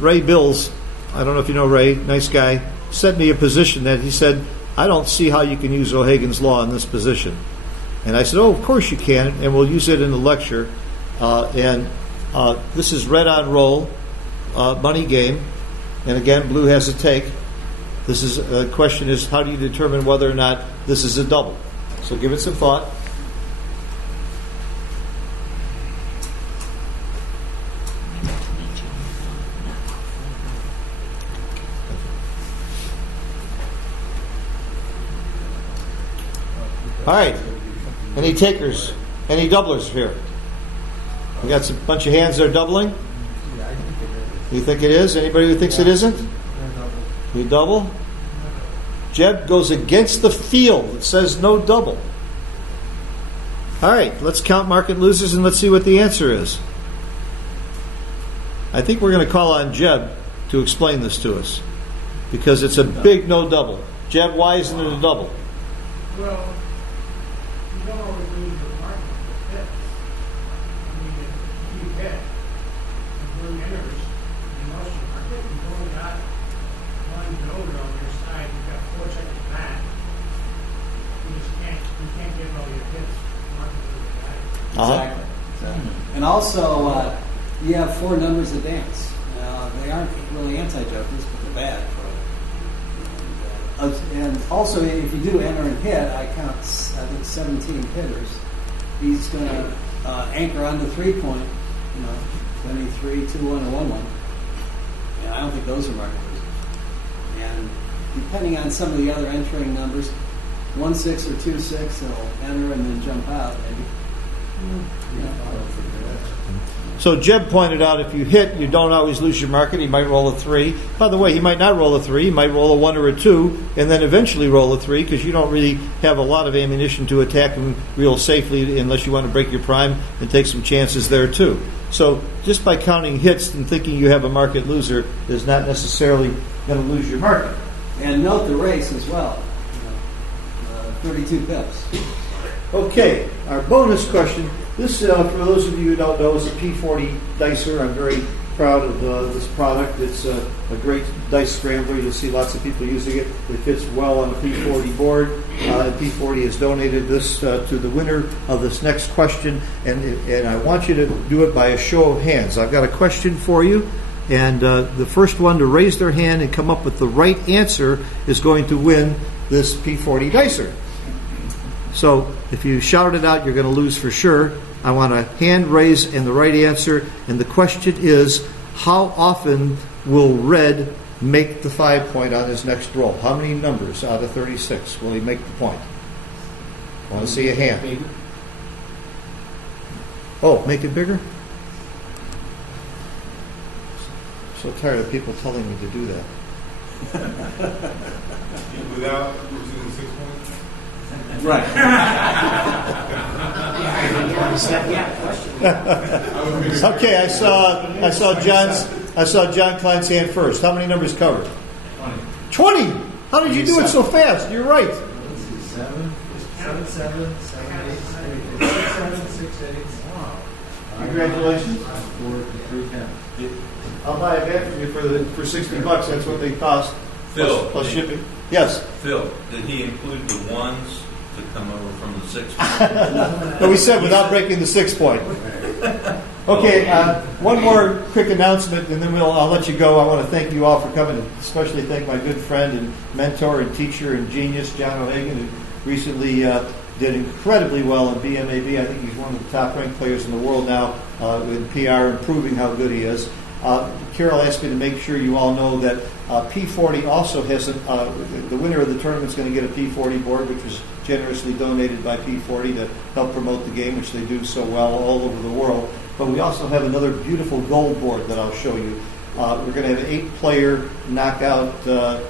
Ray Bills, I don't know if you know Ray, nice guy, sent me a position that he said, I don't see how you can use O'Hagan's Law in this position. And I said, oh, of course you can, and we'll use it in the lecture. This is red on roll, money game. And again, blue has a take. This is the question is, how do you determine whether or not this is a double? So give it some thought. All right. Any takers? Any doublers here? We got a bunch of hands that are doubling. You think it is? Anybody who thinks it isn't? You double? Jeb goes against the field. It says no double. All right. Let's count market losers and let's see what the answer is. I think we're going to call on Jeb to explain this to us because it's a big no double. Jeb, why isn't it a double? Well, you don't always lose your market with hits. I mean, if you hit and blue enters, you lost your market. You've only got one node on your side. You've got 4 seconds back. You can't get all your hits. Market with that. Exactly. And also, you have 4 numbers that dance. They aren't really anti-jokers, but they're bad for it. And also, if you do enter and hit, I count, I think, 17 hitters. He's going to anchor on the 3 point, 23, 2, 1, or 1, 1. And I don't think those are market losers. And depending on some of the other entering numbers, 1, 6 or 2, 6, they'll enter and then jump out, maybe. So Jeb pointed out if you hit, you don't always lose your market. He might roll a 3. By the way, he might not roll a 3. He might roll a 1 or a 2 and then eventually roll a 3 because you don't really have a lot of ammunition to attack him real safely unless you want to break your prime and take some chances there too. So just by counting hits and thinking you have a market loser is not necessarily going to lose your market. And note the race as well. 32 pips. Okay, our bonus question. This, for those of you who don't know, is a P40 dicer. I'm very proud of this product. It's a great dice scrambler. You'll see lots of people using it. It fits well on a P40 board. P40 has donated this to the winner of this next question, and I want you to do it by a show of hands. I've got a question for you, and the first one to raise their hand and come up with the right answer is going to win this P40 dicer. So if you shout it out, you're going to lose for sure. I want a hand raise and the right answer. And the question is, how often will red make the 5 point on his next roll? How many numbers out of 36 will he make the point? I want to see a hand. Oh, make it bigger? So tired of people telling me to do that. Without using the 6 points? Right. Okay, I saw John Klein's hand first. How many numbers covered? 20. How did you do it so fast? You're right. 7, 7, 7, 7, 8, 7, 6, 8. Congratulations. 4 to 310. I'll buy it back from you for $60. That's what they cost. Phil. Plus shipping. Yes. Phil, did he include the ones to come over from the 6 point? No, we said without breaking the 6 point. Okay, one more quick announcement, and then I'll let you go. I want to thank you all for coming, and especially thank my good friend and mentor and teacher and genius, John O'Hagan, who recently did incredibly well in BMAB. I think he's one of the top-ranked players in the world now in PR, and proving how good he is. Carol asked me to make sure you all know that P40 also has the winner of the tournament is going to get a P40 board, which was generously donated by P40 to help promote the game, which they do so well all over the world. But we also have another beautiful gold board that I'll show you. We're going to have an 8-player knockout or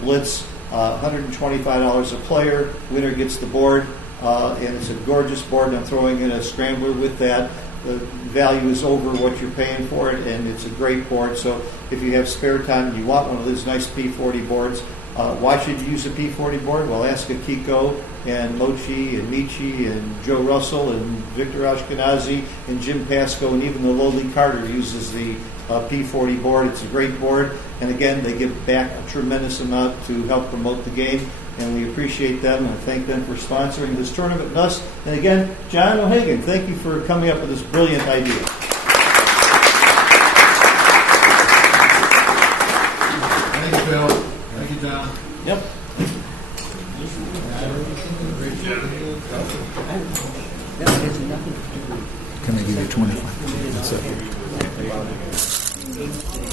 blitz, $125 a player. Winner gets the board, and it's a gorgeous board. And I'm throwing in a scrambler with that. The value is over what you're paying for it, and it's a great board. So if you have spare time and you want one of these nice P40 boards, why should you use a P40 board? Well, ask Akiko and Mochi and Michi and Joe Russell and Victor Ashkenazi and Jim Pasco, and even the lowly Carter uses the P40 board. It's a great board, and again, they give back a tremendous amount to help promote the game, and we appreciate them and thank them for sponsoring this tournament and us. And again, John O'Hagan, thank you for coming up with this brilliant idea. Thank you, Bill. Thank you, John. Yep. Can I give you 25?